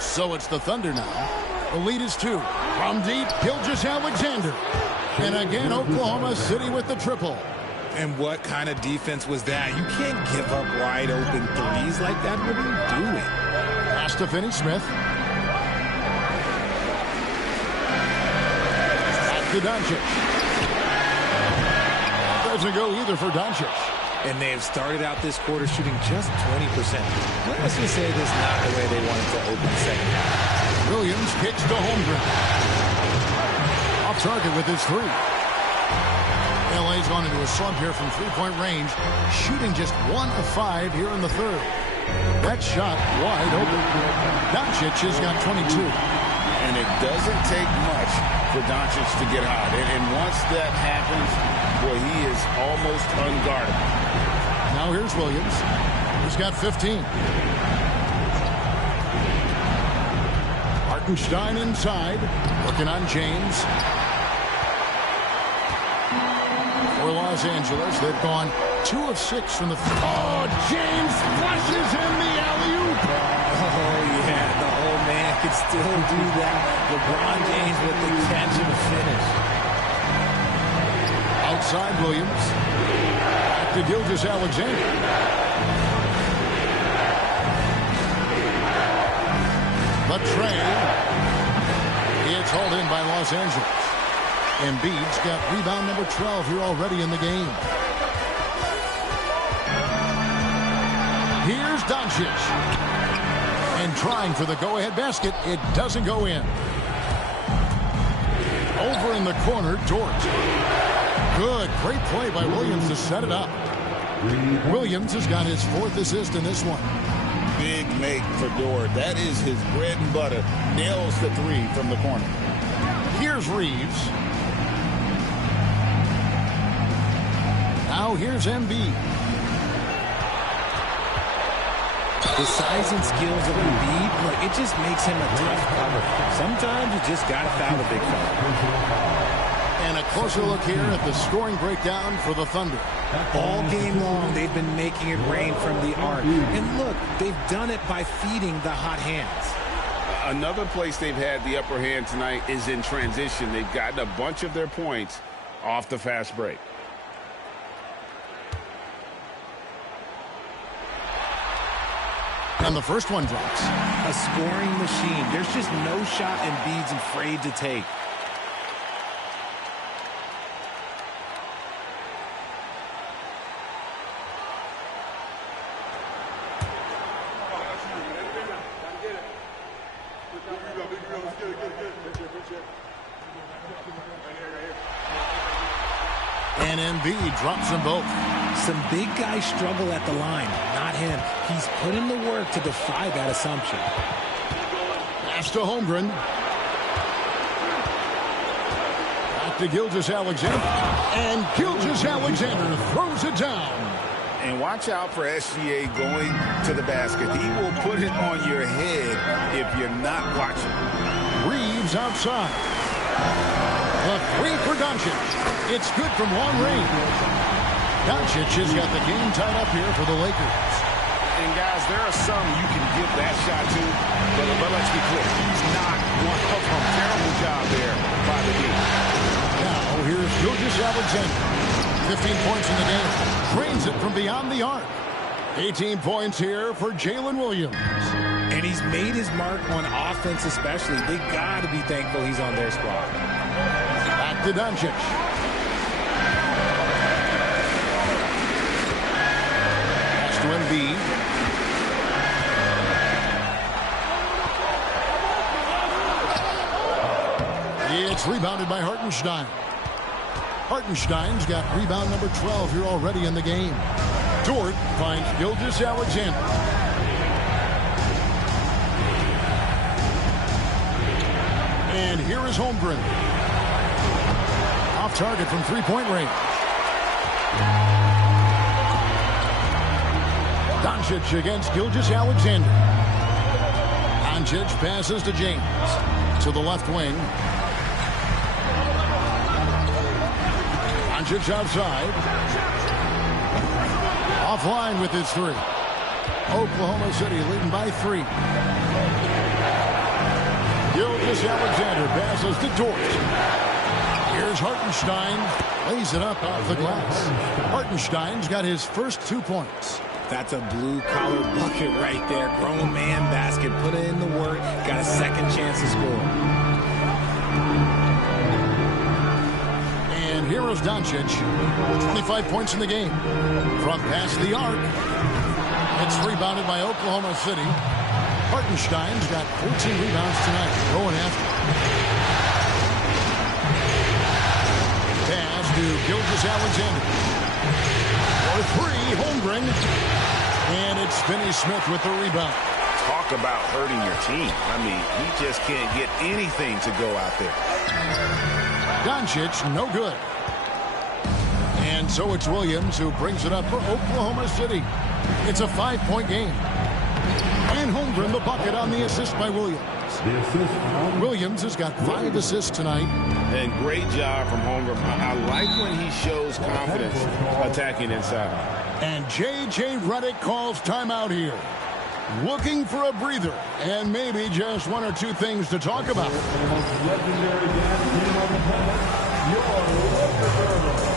So it's the Thunder now. The lead is 2. From deep, Gilgeous-Alexander. And again, Oklahoma City with the triple. And what kind of defense was that? You can't give up wide open threes like that. What are you doing? Pass to Finney Smith. Back to Doncic. Doesn't go either for Doncic. And they have started out this quarter shooting just 20%. Let's just say this is not the way they wanted to open the second half. Williams kicks to Holmgren. Off target with his 3. LA's gone into a slump here from three-point range, shooting just 1 of 5 here in the 3rd. That shot wide open. Doncic has got 22. And it doesn't take much for Doncic to get hot. And once that happens, boy, he is almost unguardable. Now here's Williams. He's got 15. Hartenstein inside. Looking on James. For Los Angeles, they've gone 2 of 6 from the... Oh, James flushes in the alley-oop. Oh, yeah, the old man could still do that. LeBron James with the catch and the finish. Outside Williams. Back to Gilgeous-Alexander. The trade. It's hauled in by Los Angeles. Embiid's got rebound number 12 here already in the game. Here's Doncic. And trying for the go-ahead basket. It doesn't go in. Over in the corner, Dort. Good. Great play by Williams to set it up. Williams has got his 4th assist in this one. Big make for Dort. That is his bread and butter. Nails the 3 from the corner. Here's Reeves. Now here's Embiid. The size and skills of Embiid, look, it just makes him a tough cover. Sometimes you just got to foul a big fella. And a closer look here at the scoring breakdown for the Thunder. All game long, they've been making it rain from the arc. And look, they've done it by feeding the hot hands. Another place they've had the upper hand tonight is in transition. They've gotten a bunch of their points off the fast break. And the first one drops. A scoring machine. There's just no shot Embiid's afraid to take. And Embiid drops them both. Some big guys struggle at the line. Not him. He's put in the work to defy that assumption. Pass to Holmgren. Back to Gilgeous-Alexander. And Gilgeous-Alexander throws it down. And watch out for SGA going to the basket. He will put it on your head if you're not watching. Reeves outside. The 3 for Doncic. It's good from long range. Doncic has got the game tied up here for the Lakers. And guys, there are some you can give that shot to, but let's be clear, he's not one of them. Terrible job there by the D. Now here's Gilgeous-Alexander. 15 points in the game. Drains it from beyond the arc. 18 points here for Jalen Williams. And he's made his mark on offense especially. They got to be thankful he's on their squad. Back to Doncic. Pass to Embiid. It's rebounded by Hartenstein. Hartenstein's got rebound number 12 here already in the game. Dort finds Gilgeous-Alexander. And here is Holmgren. Off target from three-point range. Doncic against Gilgeous-Alexander. Doncic passes to James. To the left wing. Doncic outside. Offline with his 3. Oklahoma City leading by 3. Gilgeous-Alexander passes to Dort. Here's Hartenstein. Lays it up off the glass. Hartenstein's got his first 2 points. That's a blue-collar bucket right there. Grown man basket. Put in the work. Got a second chance to score. And here is Doncic. 25 points in the game. From past the arc. It's rebounded by Oklahoma City. Hartenstein's got 14 rebounds tonight. Going after. Pass to Gilgeous-Alexander. For 3, Holmgren. And it's Finney Smith with the rebound. Talk about hurting your team. I mean, he just can't get anything to go out there. Doncic, no good. And so it's Williams who brings it up for Oklahoma City. It's a 5-point game. And Holmgren the bucket on the assist by Williams. Williams has got 5 assists tonight. And great job from Holmgren. I like when he shows confidence attacking inside. And J.J. Redick calls timeout here. Looking for a breather and maybe just 1 or 2 things to talk about. Legendary gas team on the planet, your Laker.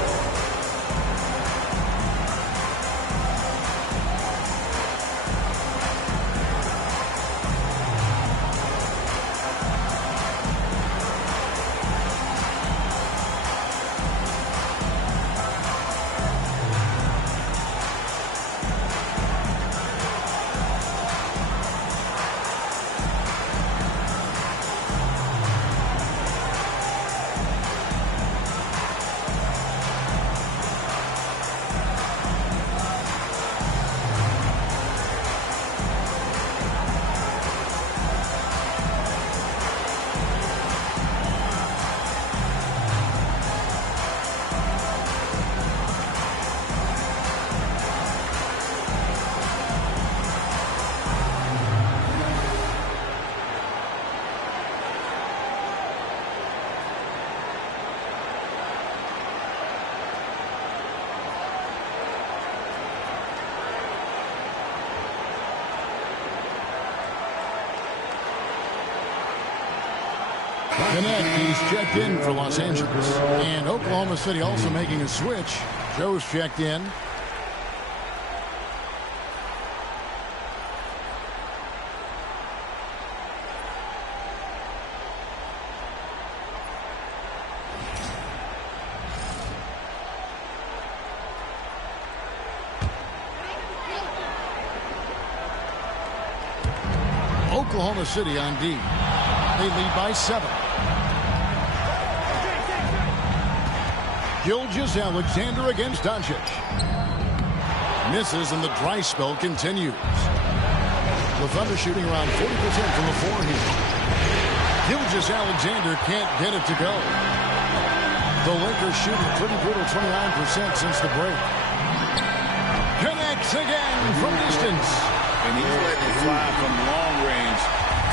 Connect, he's checked in for Los Angeles. And Oklahoma City also making a switch. Joe's checked in. Oklahoma City on D. They lead by 7. Gilgeous-Alexander against Doncic. Misses and the dry spell continues. The Thunder shooting around 40% from the floor here. Gilgeous-Alexander can't get it to go. The Lakers shooting pretty brutal 29% since the break. Connects again from distance. And he's letting it fly from long range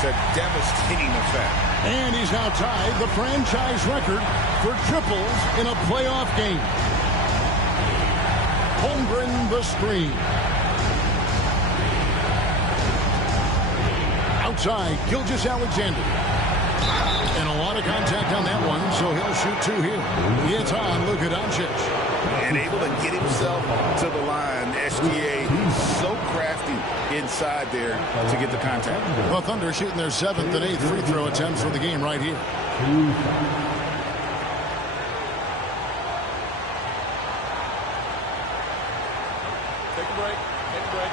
to devastating effect. And he's now tied the franchise record for triples in a playoff game. Holmgren the screen. Outside, Gilgeous-Alexander. And a lot of contact on that one, so he'll shoot 2 here. It's on Luka Doncic. And able to get himself to the line. SGA so crafty inside there to get the contact. The Thunder shooting their 7th and 8th free throw attempts for the game right here. Take a break. Take a break.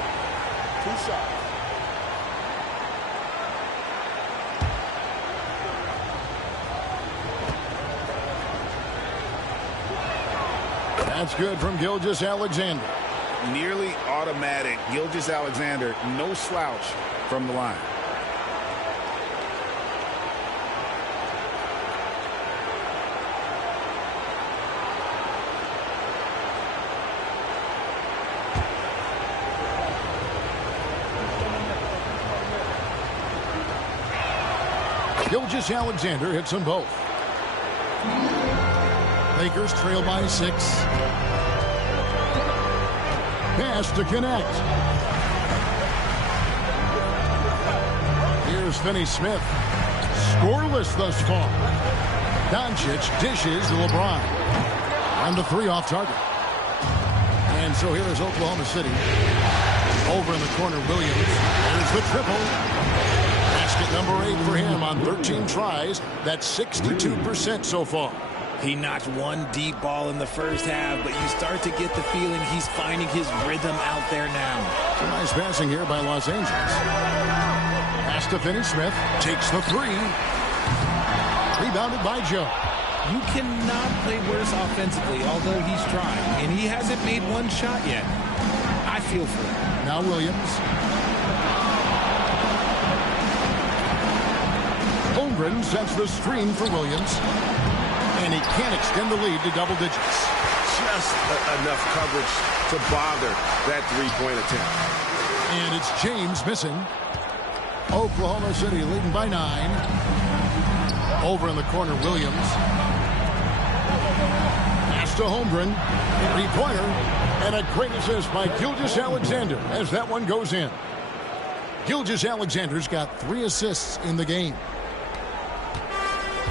2 shots. That's good from Gilgeous-Alexander. Nearly automatic. Gilgeous-Alexander, no slouch from the line. Gilgeous-Alexander hits them both. Lakers trail by 6. Pass to connect. Here's Finney-Smith. Scoreless thus far. Doncic dishes to LeBron. On the 3 off target. And so here is Oklahoma City. Over in the corner, Williams. There's the triple. Basket number 8 for him on 13 tries. That's 62% so far. He knocked 1 deep ball in the first half, but you start to get the feeling he's finding his rhythm out there now. Nice passing here by Los Angeles. Pass to Finney-Smith. Takes the 3. Rebounded by Joe. You cannot play worse offensively, although he's trying, and he hasn't made 1 shot yet. I feel for him. Now Williams. Holmgren sets the screen for Williams. And he can't extend the lead to double digits. Just enough coverage to bother that three-point attempt. And it's James missing. Oklahoma City leading by 9. Over in the corner, Williams. Pass to Holmgren. Three-pointer. And a great assist by Gilgeous-Alexander as that one goes in. Gilgeous-Alexander's got 3 assists in the game.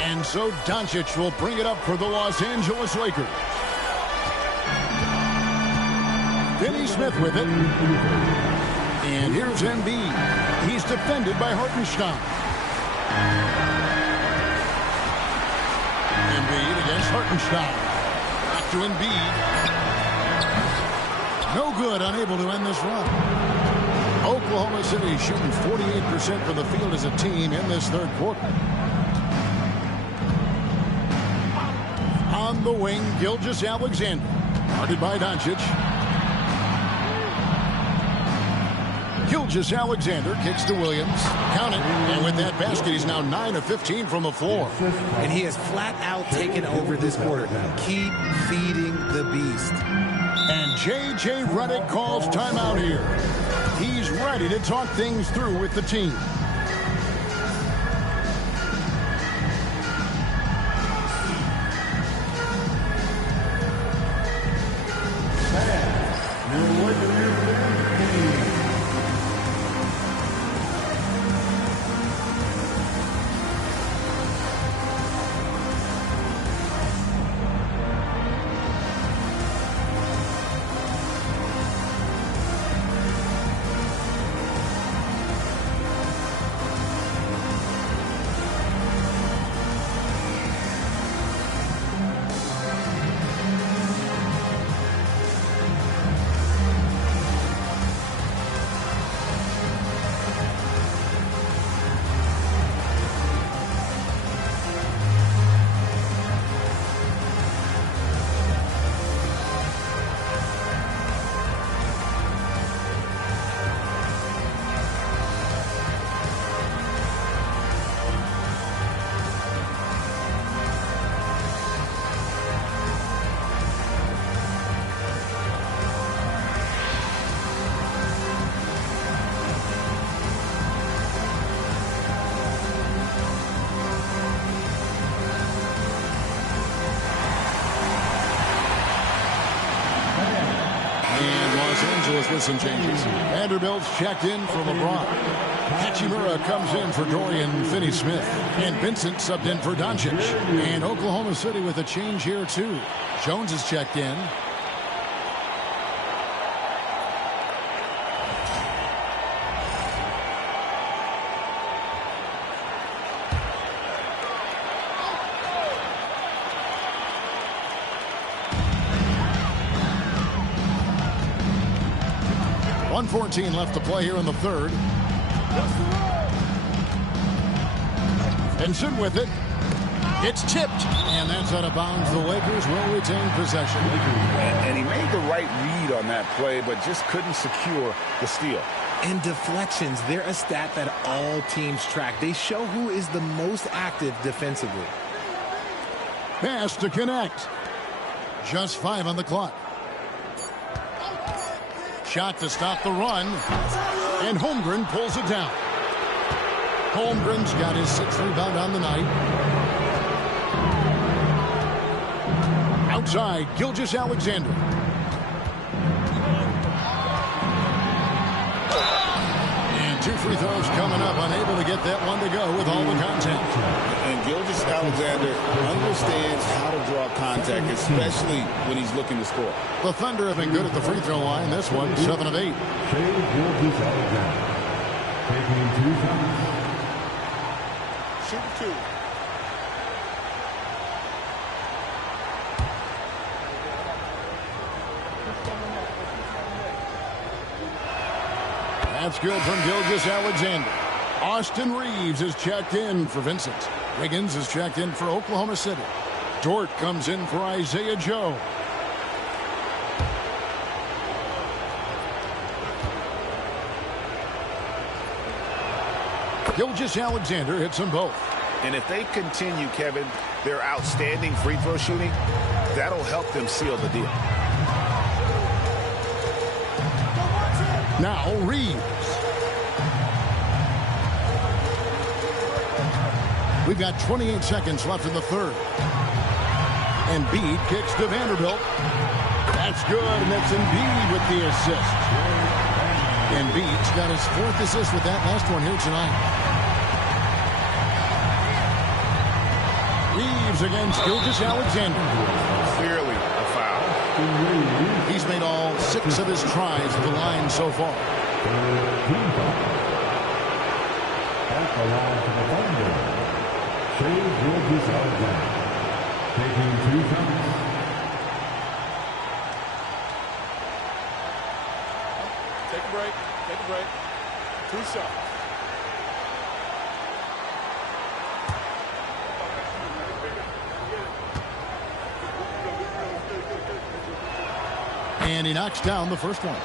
And so Doncic will bring it up for the Los Angeles Lakers. Finney Smith with it. And here's Embiid. He's defended by Hartenstein. Embiid against Hartenstein. Back to Embiid. No good, unable to end this run. Oklahoma City shooting 48% from the field as a team in this third quarter. On the wing, Gilgeous-Alexander. Guarded by Doncic. Gilgeous-Alexander kicks to Williams. Count it. And with that basket, he's now 9 of 15 from the floor. And he has flat out taken over this quarter. Keep feeding the beast. And J.J. Redick calls timeout here. He's ready to talk things through with the team. With some changes. Vanderbilt's checked in for LeBron. Hachimura comes in for Dorian Finney-Smith. And Vincent subbed in for Doncic. And Oklahoma City with a change here, too. Jones is checked in. .114 left to play here in the third. Vincent with it. It's tipped. And that's out of bounds. The Lakers will retain possession. And he made the right read on that play, but just couldn't secure the steal. And deflections, they're a stat that all teams track. They show who is the most active defensively. Pass to connect. Just 5 on the clock. Shot to stop the run. And Holmgren pulls it down. Holmgren's got his 6th rebound on the night. Outside, Gilgeous-Alexander. And 2 free throws coming up. Unable to get that one to go with all the contact. And Gilgeous-Alexander understands how to draw contact, especially when he's looking to score. The Thunder have been good at the free throw line. This one, 7 of 8. Gilgeous-Alexander taking 2 shots. Shoot 2. That's good from Gilgeous-Alexander. Austin Reeves is checked in for Vincent. Wiggins is checked in for Oklahoma City. Dort comes in for Isaiah Joe. Gilgeous-Alexander hits them both. And if they continue, Kevin, their outstanding free throw shooting, that'll help them seal the deal. Now Reeves. We've got 28 seconds left in the third. Embiid kicks to Vanderbilt. That's good, and that's Embiid with the assist. Embiid's got his 4th assist with that last one here tonight. Reeves against Gilgeous-Alexander. Clearly a foul. He's made all 6 of his tries at the line so far. At the line for the Thunder, Gilgeous-Alexander, taking 2 shots. Take a break. Take a break. 2 shots. And he knocks down the first one.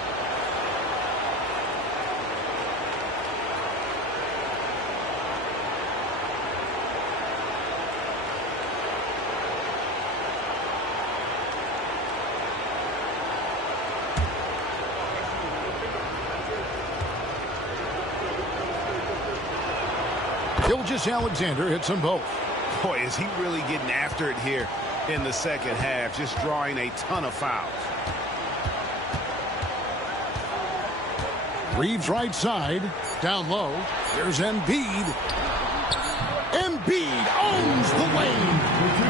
Gilgeous-Alexander hits them both. Boy, is he really getting after it here in the second half, just drawing a ton of fouls. Reeves right side, down low. There's Embiid. Embiid owns the lane.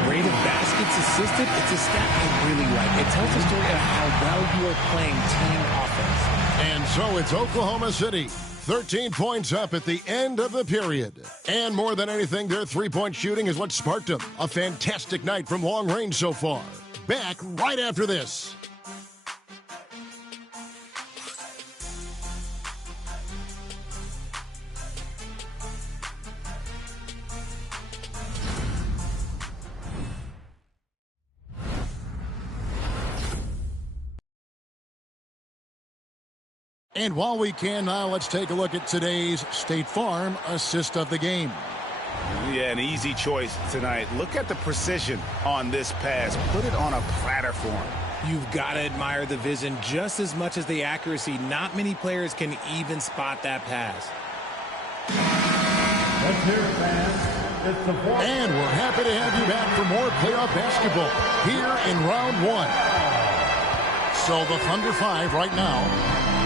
Rate of baskets assisted, it's a stat I really like. It tells the story of how well you are playing team offense. And so it's Oklahoma City. 13 points up at the end of the period. And more than anything, their three-point shooting is what sparked them. A fantastic night from long range so far. Back right after this. And while we can now, let's take a look at today's State Farm assist of the game. Yeah, an easy choice tonight. Look at the precision on this pass. Put it on a platter for him. You've got to admire the vision just as much as the accuracy. Not many players can even spot that pass. Let's hear it, fans. It's the fourth. And we're happy to have you back for more playoff basketball here in round 1. So the Thunder 5 right now.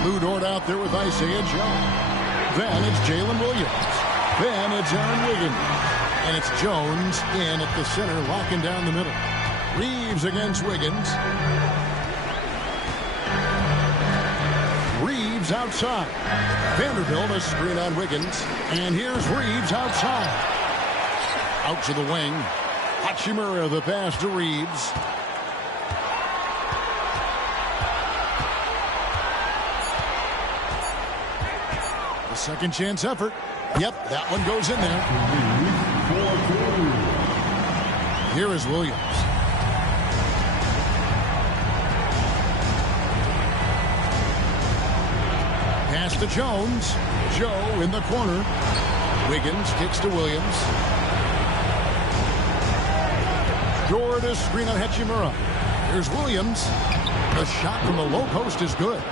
Lou Dort out there with Isaiah Joe. Then it's Jalen Williams. Then it's Aaron Wiggins. And it's Jones in at the center, locking down the middle. Reeves against Wiggins. Reeves outside. Vanderbilt a screen on Wiggins. And here's Reeves outside. Out to the wing. Hachimura the pass to Reeves. Second chance effort. Yep, that one goes in there. Here is Williams. Pass to Jones. Joe in the corner. Wiggins kicks to Williams. Dort a screen on Hachimura. Here's Williams. The shot from the low post is good.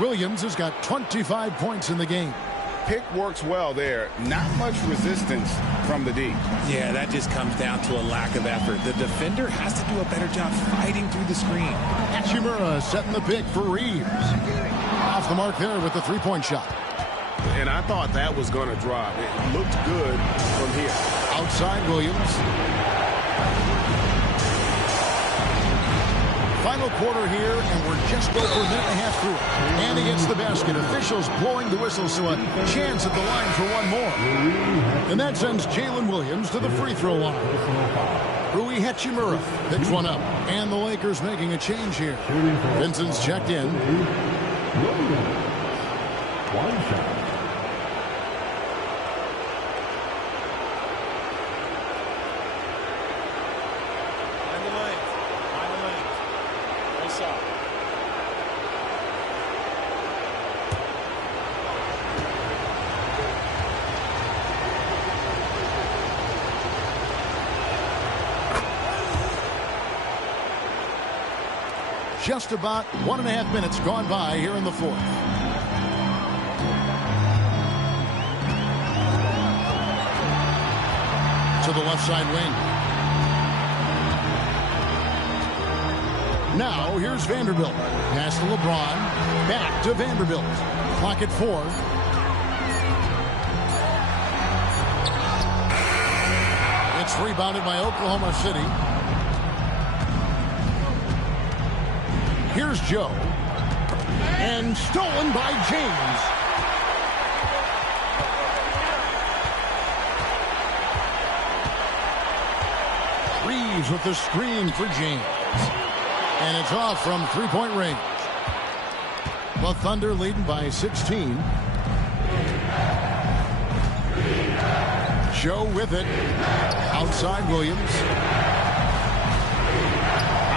Williams has got 25 points in the game. Pick works well there. Not much resistance from the D. Yeah, that just comes down to a lack of effort. The defender has to do a better job fighting through the screen. Hachimura setting the pick for Reeves. Off the mark there with the three-point shot. And I thought that was going to drop. It looked good from here. Outside Williams. Final quarter here, and we're just over a minute and a half through it. And he gets the basket. Officials blowing the whistle, so a chance at the line for one more. And that sends Jalen Williams to the free throw line. Rui Hachimura picks one up. And the Lakers making a change here. Vincent's checked in. One shot. Just about 1.5 minutes gone by here in the fourth. To the left side wing. Now here's Vanderbilt. Pass to LeBron. Back to Vanderbilt. Clock at 4. It's rebounded by Oklahoma City. Here's Joe. And stolen by James. Reeves with the screen for James. And it's off from three-point range. The Thunder leading by 16. Joe with it. Outside Williams.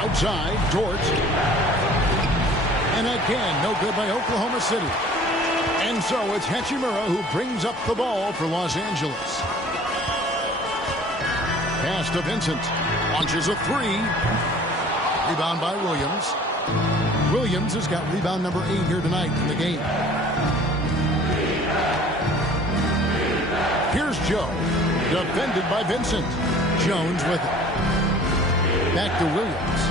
Outside Dort. And again, no good by Oklahoma City. And so it's Hachimura who brings up the ball for Los Angeles. Pass to Vincent. Launches a three. Rebound by Williams. Williams has got rebound number 8 here tonight in the game. Here's Joe. Defended by Vincent. Jones with it. Back to Williams.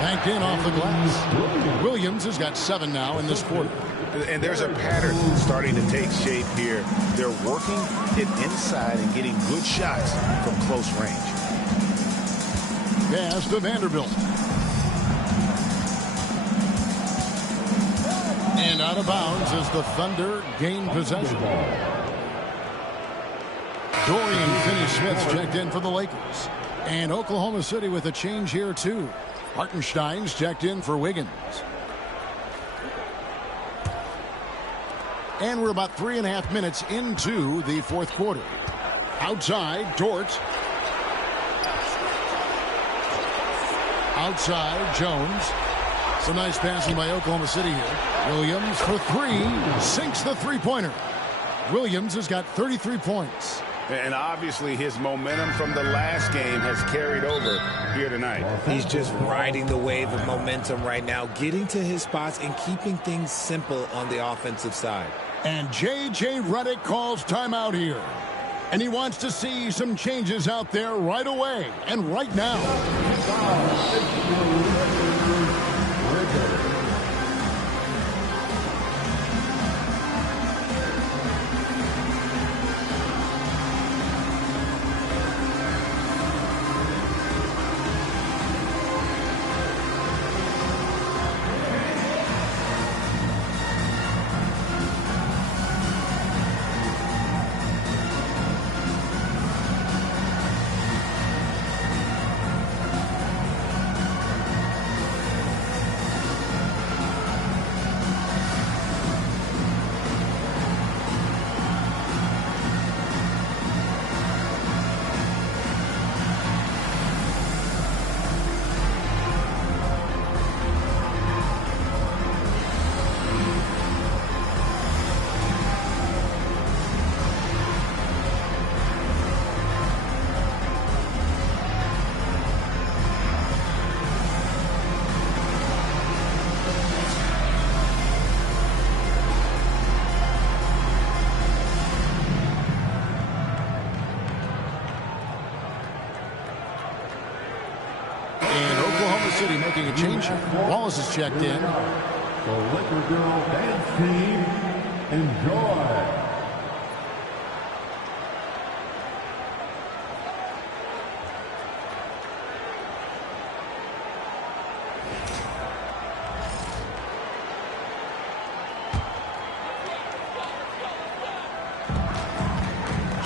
Banked in off the glass. Williams has got 7 now in this quarter. And there's a pattern starting to take shape here. They're working it inside and getting good shots from close range. Pass to Vanderbilt. And out of bounds as the Thunder gain possession. Dorian Finney-Smith's checked in for the Lakers. And Oklahoma City with a change here too. Hartenstein's checked in for Wiggins. And we're about 3.5 minutes into the fourth quarter. Outside, Dort. Outside, Jones. Some nice passing by Oklahoma City here. Williams for 3. Sinks the three-pointer. Williams has got 33 points. And obviously his momentum from the last game has carried over here tonight. He's just riding the wave of momentum right now, getting to his spots and keeping things simple on the offensive side. And J.J. Redick calls timeout here. And he wants to see some changes out there right away and right now. City making a change here. Wallace is checked in. The Liquor Girl Dance Team, enjoy.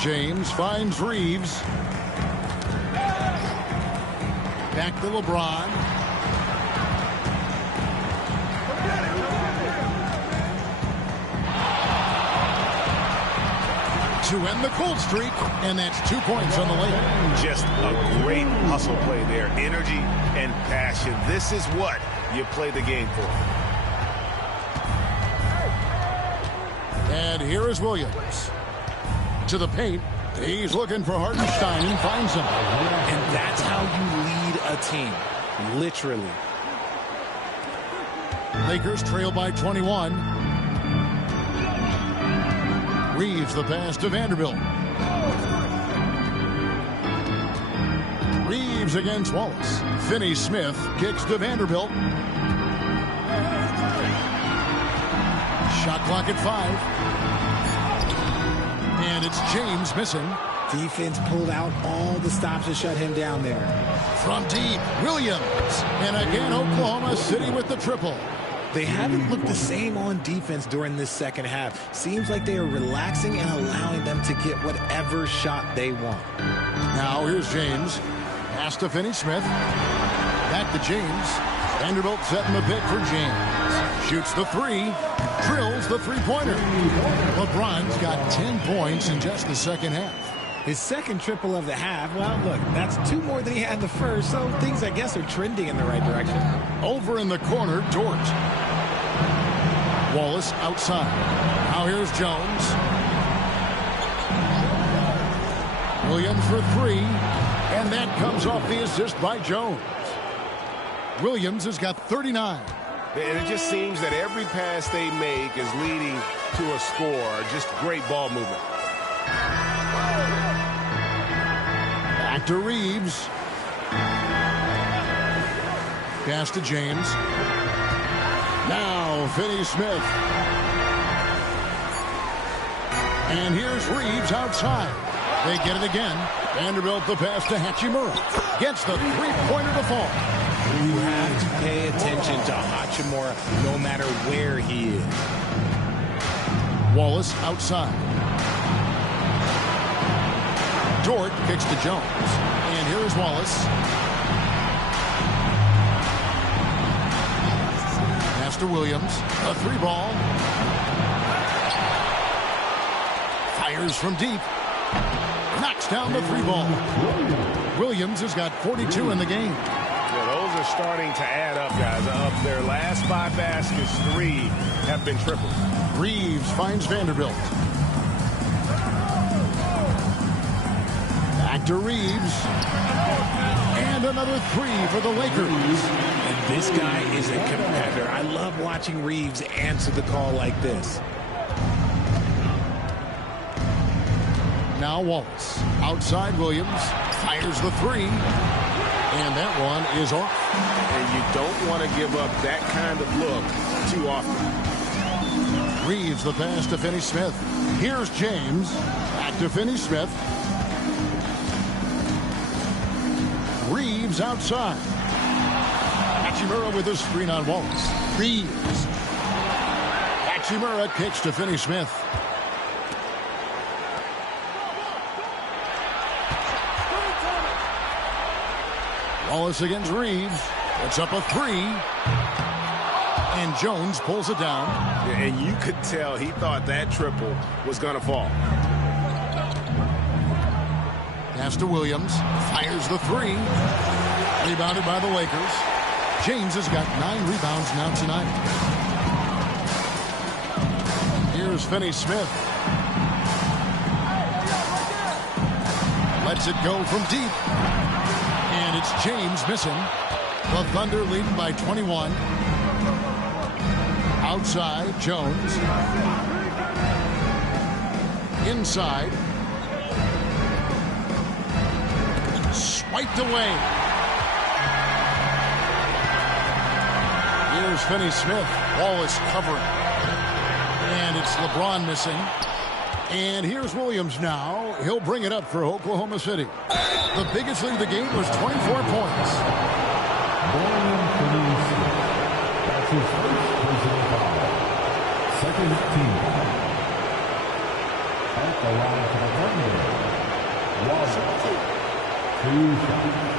James finds Reeves. Back to LeBron. To end the cold streak, and that's 2 points on the late. Just a great hustle play there. Energy and passion. This is what you play the game for. And here is Williams. To the paint. He's looking for Hartenstein and finds him. And that's how you lead a team. Literally. Lakers trail by 21. Reeves the pass to Vanderbilt. Reeves against Wallace. Finney-Smith kicks to Vanderbilt. Shot clock at 5. And it's James missing. Defense pulled out all the stops to shut him down there. From deep, Williams. And again, Oklahoma City with the triple. They haven't looked the same on defense during this second half. Seems like they are relaxing and allowing them to get whatever shot they want. Now here's James. Pass to Finney-Smith. Back to James. Vanderbilt setting the pick for James. Shoots the 3. Drills the three-pointer. LeBron's got 10 points in just the second half. His second triple of the half. Well, look, that's 2 more than he had in the first, so things, I guess, are trending in the right direction. Over in the corner, Dort. Wallace outside. Now here's Jones. Williams for 3. And that comes off the assist by Jones. Williams has got 39. And it just seems that every pass they make is leading to a score. Just great ball movement. Back to Reeves. Pass to James. Now Finney-Smith. And here's Reeves outside. They get it again. Vanderbilt the pass to Hachimura. Gets the three-pointer to fall. You have to pay attention to Hachimura no matter where he is. Wallace outside. Dort kicks to Jones. And here is Wallace. Pass to Williams. A 3-ball. Fires from deep. Knocks down the 3-ball. Williams has got 42 in the game. Yeah, those are starting to add up, guys. Of their last 5 baskets, 3 have been tripled. Reeves finds Vanderbilt. Back to Reeves. And another 3 for the Lakers. And this guy is a competitor. I love watching Reeves answer the call like this. Now Wallace. Outside Williams. Fires the 3. And that one is off. And you don't want to give up that kind of look too often. Reeves the pass to Finney-Smith. Here's James. Back to Finney-Smith. Reeves outside. Hachimura with his screen on Wallace. Reeves. Hachimura kicks to Finney-Smith. Wallace against Reeves. Puts up a 3. And Jones pulls it down. And you could tell he thought that triple was going to fall. Pass to Williams. Fires the 3. Rebounded by the Lakers. James has got 9 rebounds now tonight. Here's Finney-Smith. Lets it go from deep. And it's James missing. The Thunder leading by 21. Outside, Jones. Inside. Swiped away. Here's Finney-Smith. Wallace covering. And it's LeBron missing. And here's Williams now. He'll bring it up for Oklahoma City. The biggest lead of the game was 24 points. That's his first personal foul. Second team. At the line for the Thunder. Wallace. 2 shots.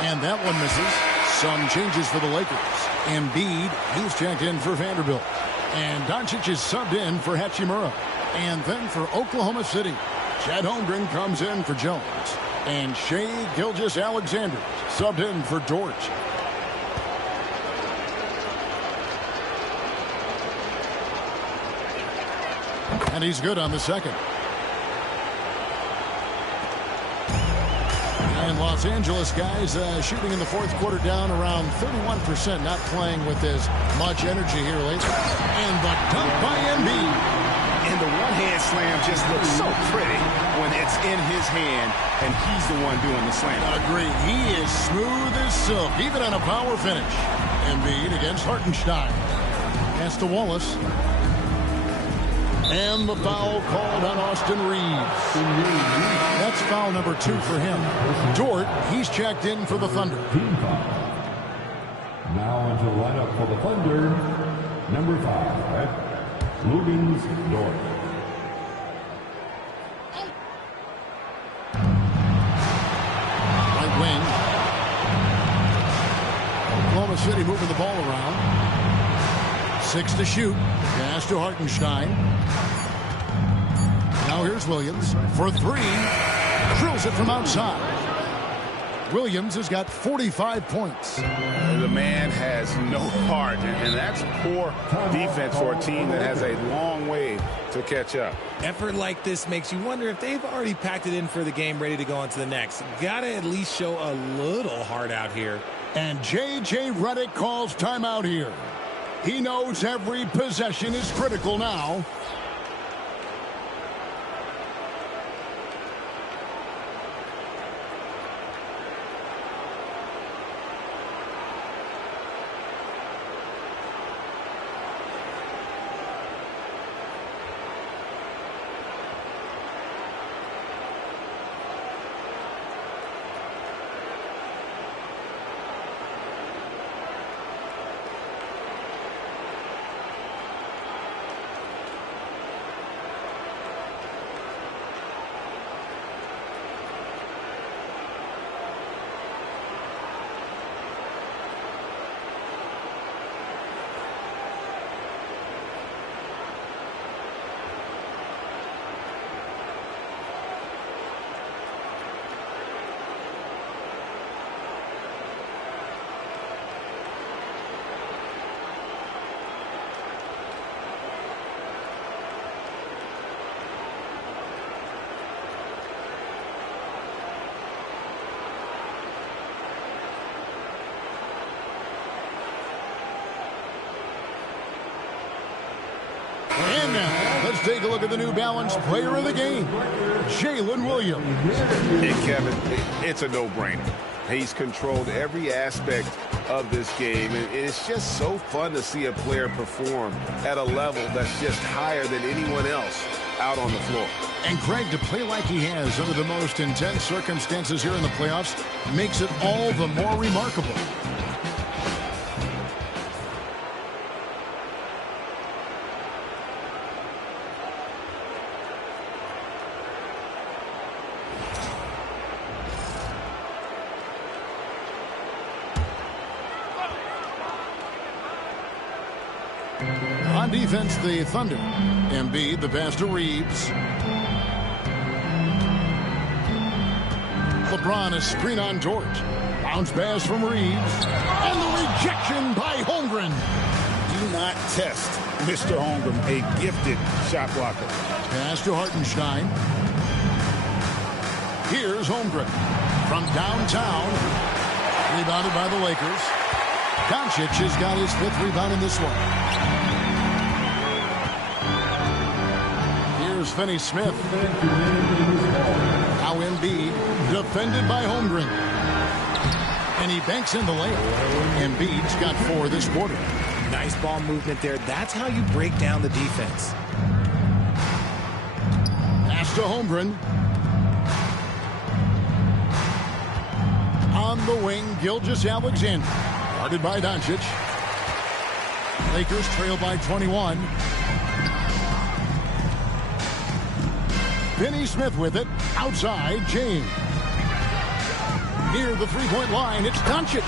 And that one misses. Some changes for the Lakers. Embiid, he's checked in for Vanderbilt. And Doncic is subbed in for Hachimura. And then for Oklahoma City, Chad Holmgren comes in for Jones. And Shai Gilgeous-Alexander subbed in for Dort. And he's good on the second. And Los Angeles guys shooting in the fourth quarter down around 31%, not playing with as much energy here lately. And the dunk by Embiid. And the one-hand slam just looks so pretty when it's in his hand and he's the one doing the slam. Agreed. He is smooth as silk, even on a power finish. Embiid against Hartenstein. Pass to Wallace. And the foul called on Austin Reeves. That's foul number 2 for him. Dort, he's checked in for the Thunder. Team foul. Now into the lineup for the Thunder, number 5, Lubins Dort. Right wing. Oklahoma City moving the ball around. 6 to shoot. Pass to Hartenstein. Now here's Williams for 3. Drills it from outside. Williams has got 45 points. The man has no heart, and that's poor defense for a team that has a long way to catch up. Effort like this makes you wonder if they've already packed it in for the game, ready to go on to the next. Gotta at least show a little heart out here. And J.J. Redick calls timeout here. He knows every possession is critical now. And now, let's take a look at the New Balance player of the game, Jalen Williams. Hey, Kevin, it's a no-brainer. He's controlled every aspect of this game, and it's just so fun to see a player perform at a level that's just higher than anyone else out on the floor. And Greg, to play like he has under the most intense circumstances here in the playoffs makes it all the more remarkable. On defense, the Thunder. Embiid, the pass to Reeves. LeBron, a screen on Dort. Bounce pass from Reeves. And the rejection by Holmgren. Do not test Mr. Holmgren, a gifted shot blocker. Pass to Hartenstein. Here's Holmgren from downtown. Rebounded by the Lakers. Doncic has got his 5th rebound in this one. Here's Finney-Smith. Now Embiid, defended by Holmgren. And he banks in the layup. Embiid's got 4 this quarter. Nice ball movement there. That's how you break down the defense. Pass to Holmgren. On the wing, Gilgeous-Alexander. Guarded by Doncic. Lakers trail by 21. Finney-Smith with it. Outside, James. Near the three-point line, it's Doncic.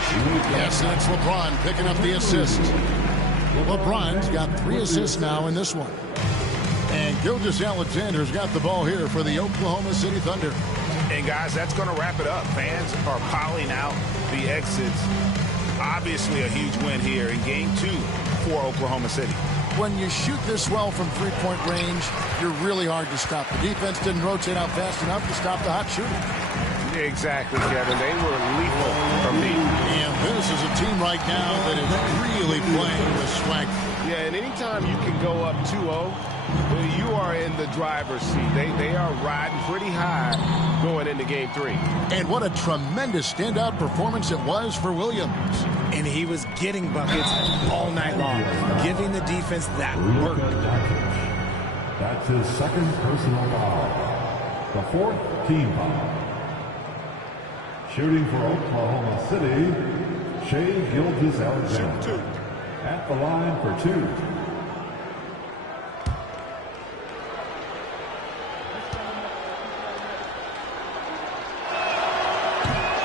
Yes, that's LeBron picking up the assist. LeBron's got 3 assists now in this one. And Gilgeous-Alexander's got the ball here for the Oklahoma City Thunder. And, guys, that's going to wrap it up. Fans are piling out the exits. Obviously a huge win here in Game 2 for Oklahoma City. When you shoot this well from three-point range, you're really hard to stop. The defense didn't rotate out fast enough to stop the hot shooter. Exactly, Kevin. They were lethal from deep. And this is a team right now that is really playing with swag. Yeah, and anytime you can go up 2-0, you are in the driver's seat. They are riding pretty high going into game 3. And what a tremendous standout performance it was for Williams. And he was getting buckets all night long, giving the defense that work. That's his second personal foul. The 4th team foul. Shooting for Oklahoma City, Shea Gilgeous-Alexander. At the line for 2.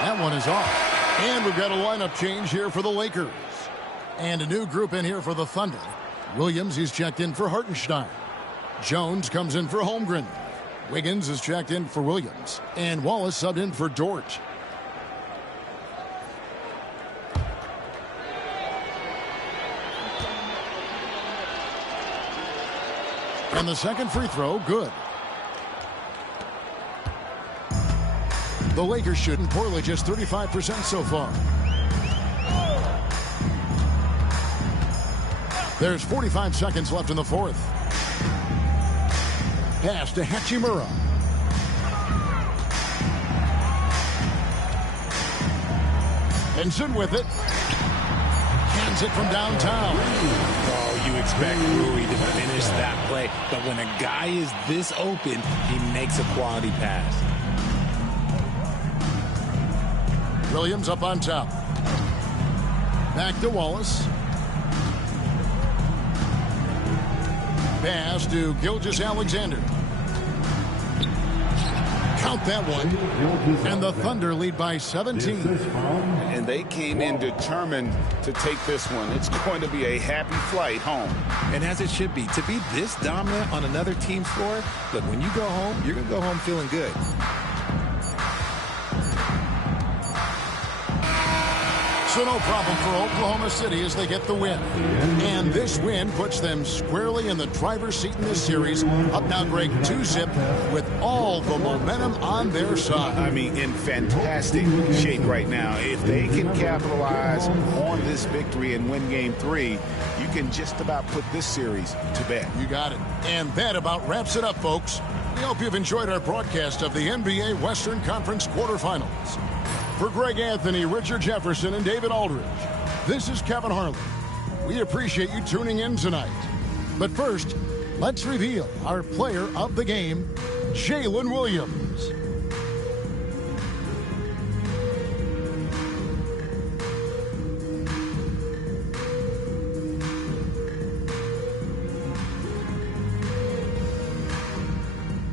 That one is off. And we've got a lineup change here for the Lakers. And a new group in here for the Thunder. Williams is checked in for Hartenstein. Jones comes in for Holmgren. Wiggins is checked in for Williams. And Wallace subbed in for Dort. And the second free throw, good. The Lakers shooting poorly, just 35% so far. There's 45 seconds left in the 4th. Pass to Hachimura. Benson with it. Hands it from downtown. Oh, you expect Rui to finish that play, but when a guy is this open, he makes a quality pass. Williams up on top. Back to Wallace. Pass to Gilgeous-Alexander. Count that one. And the Thunder lead by 17. And they came in determined to take this one. It's going to be a happy flight home. And as it should be. To be this dominant on another team's floor, look, when you go home, you're going to go home feeling good. So no problem for Oklahoma City as they get the win. And this win puts them squarely in the driver's seat in this series. Up now, Greg, 2-zip with all the momentum on their side. I mean, in fantastic shape right now. If they can capitalize on this victory and win game 3, you can just about put this series to bed. You got it. And that about wraps it up, folks. We hope you've enjoyed our broadcast of the NBA Western Conference quarterfinals. For Greg Anthony, Richard Jefferson, and David Aldridge, this is Kevin Harlan. We appreciate you tuning in tonight. But first, let's reveal our player of the game, Jalen Williams.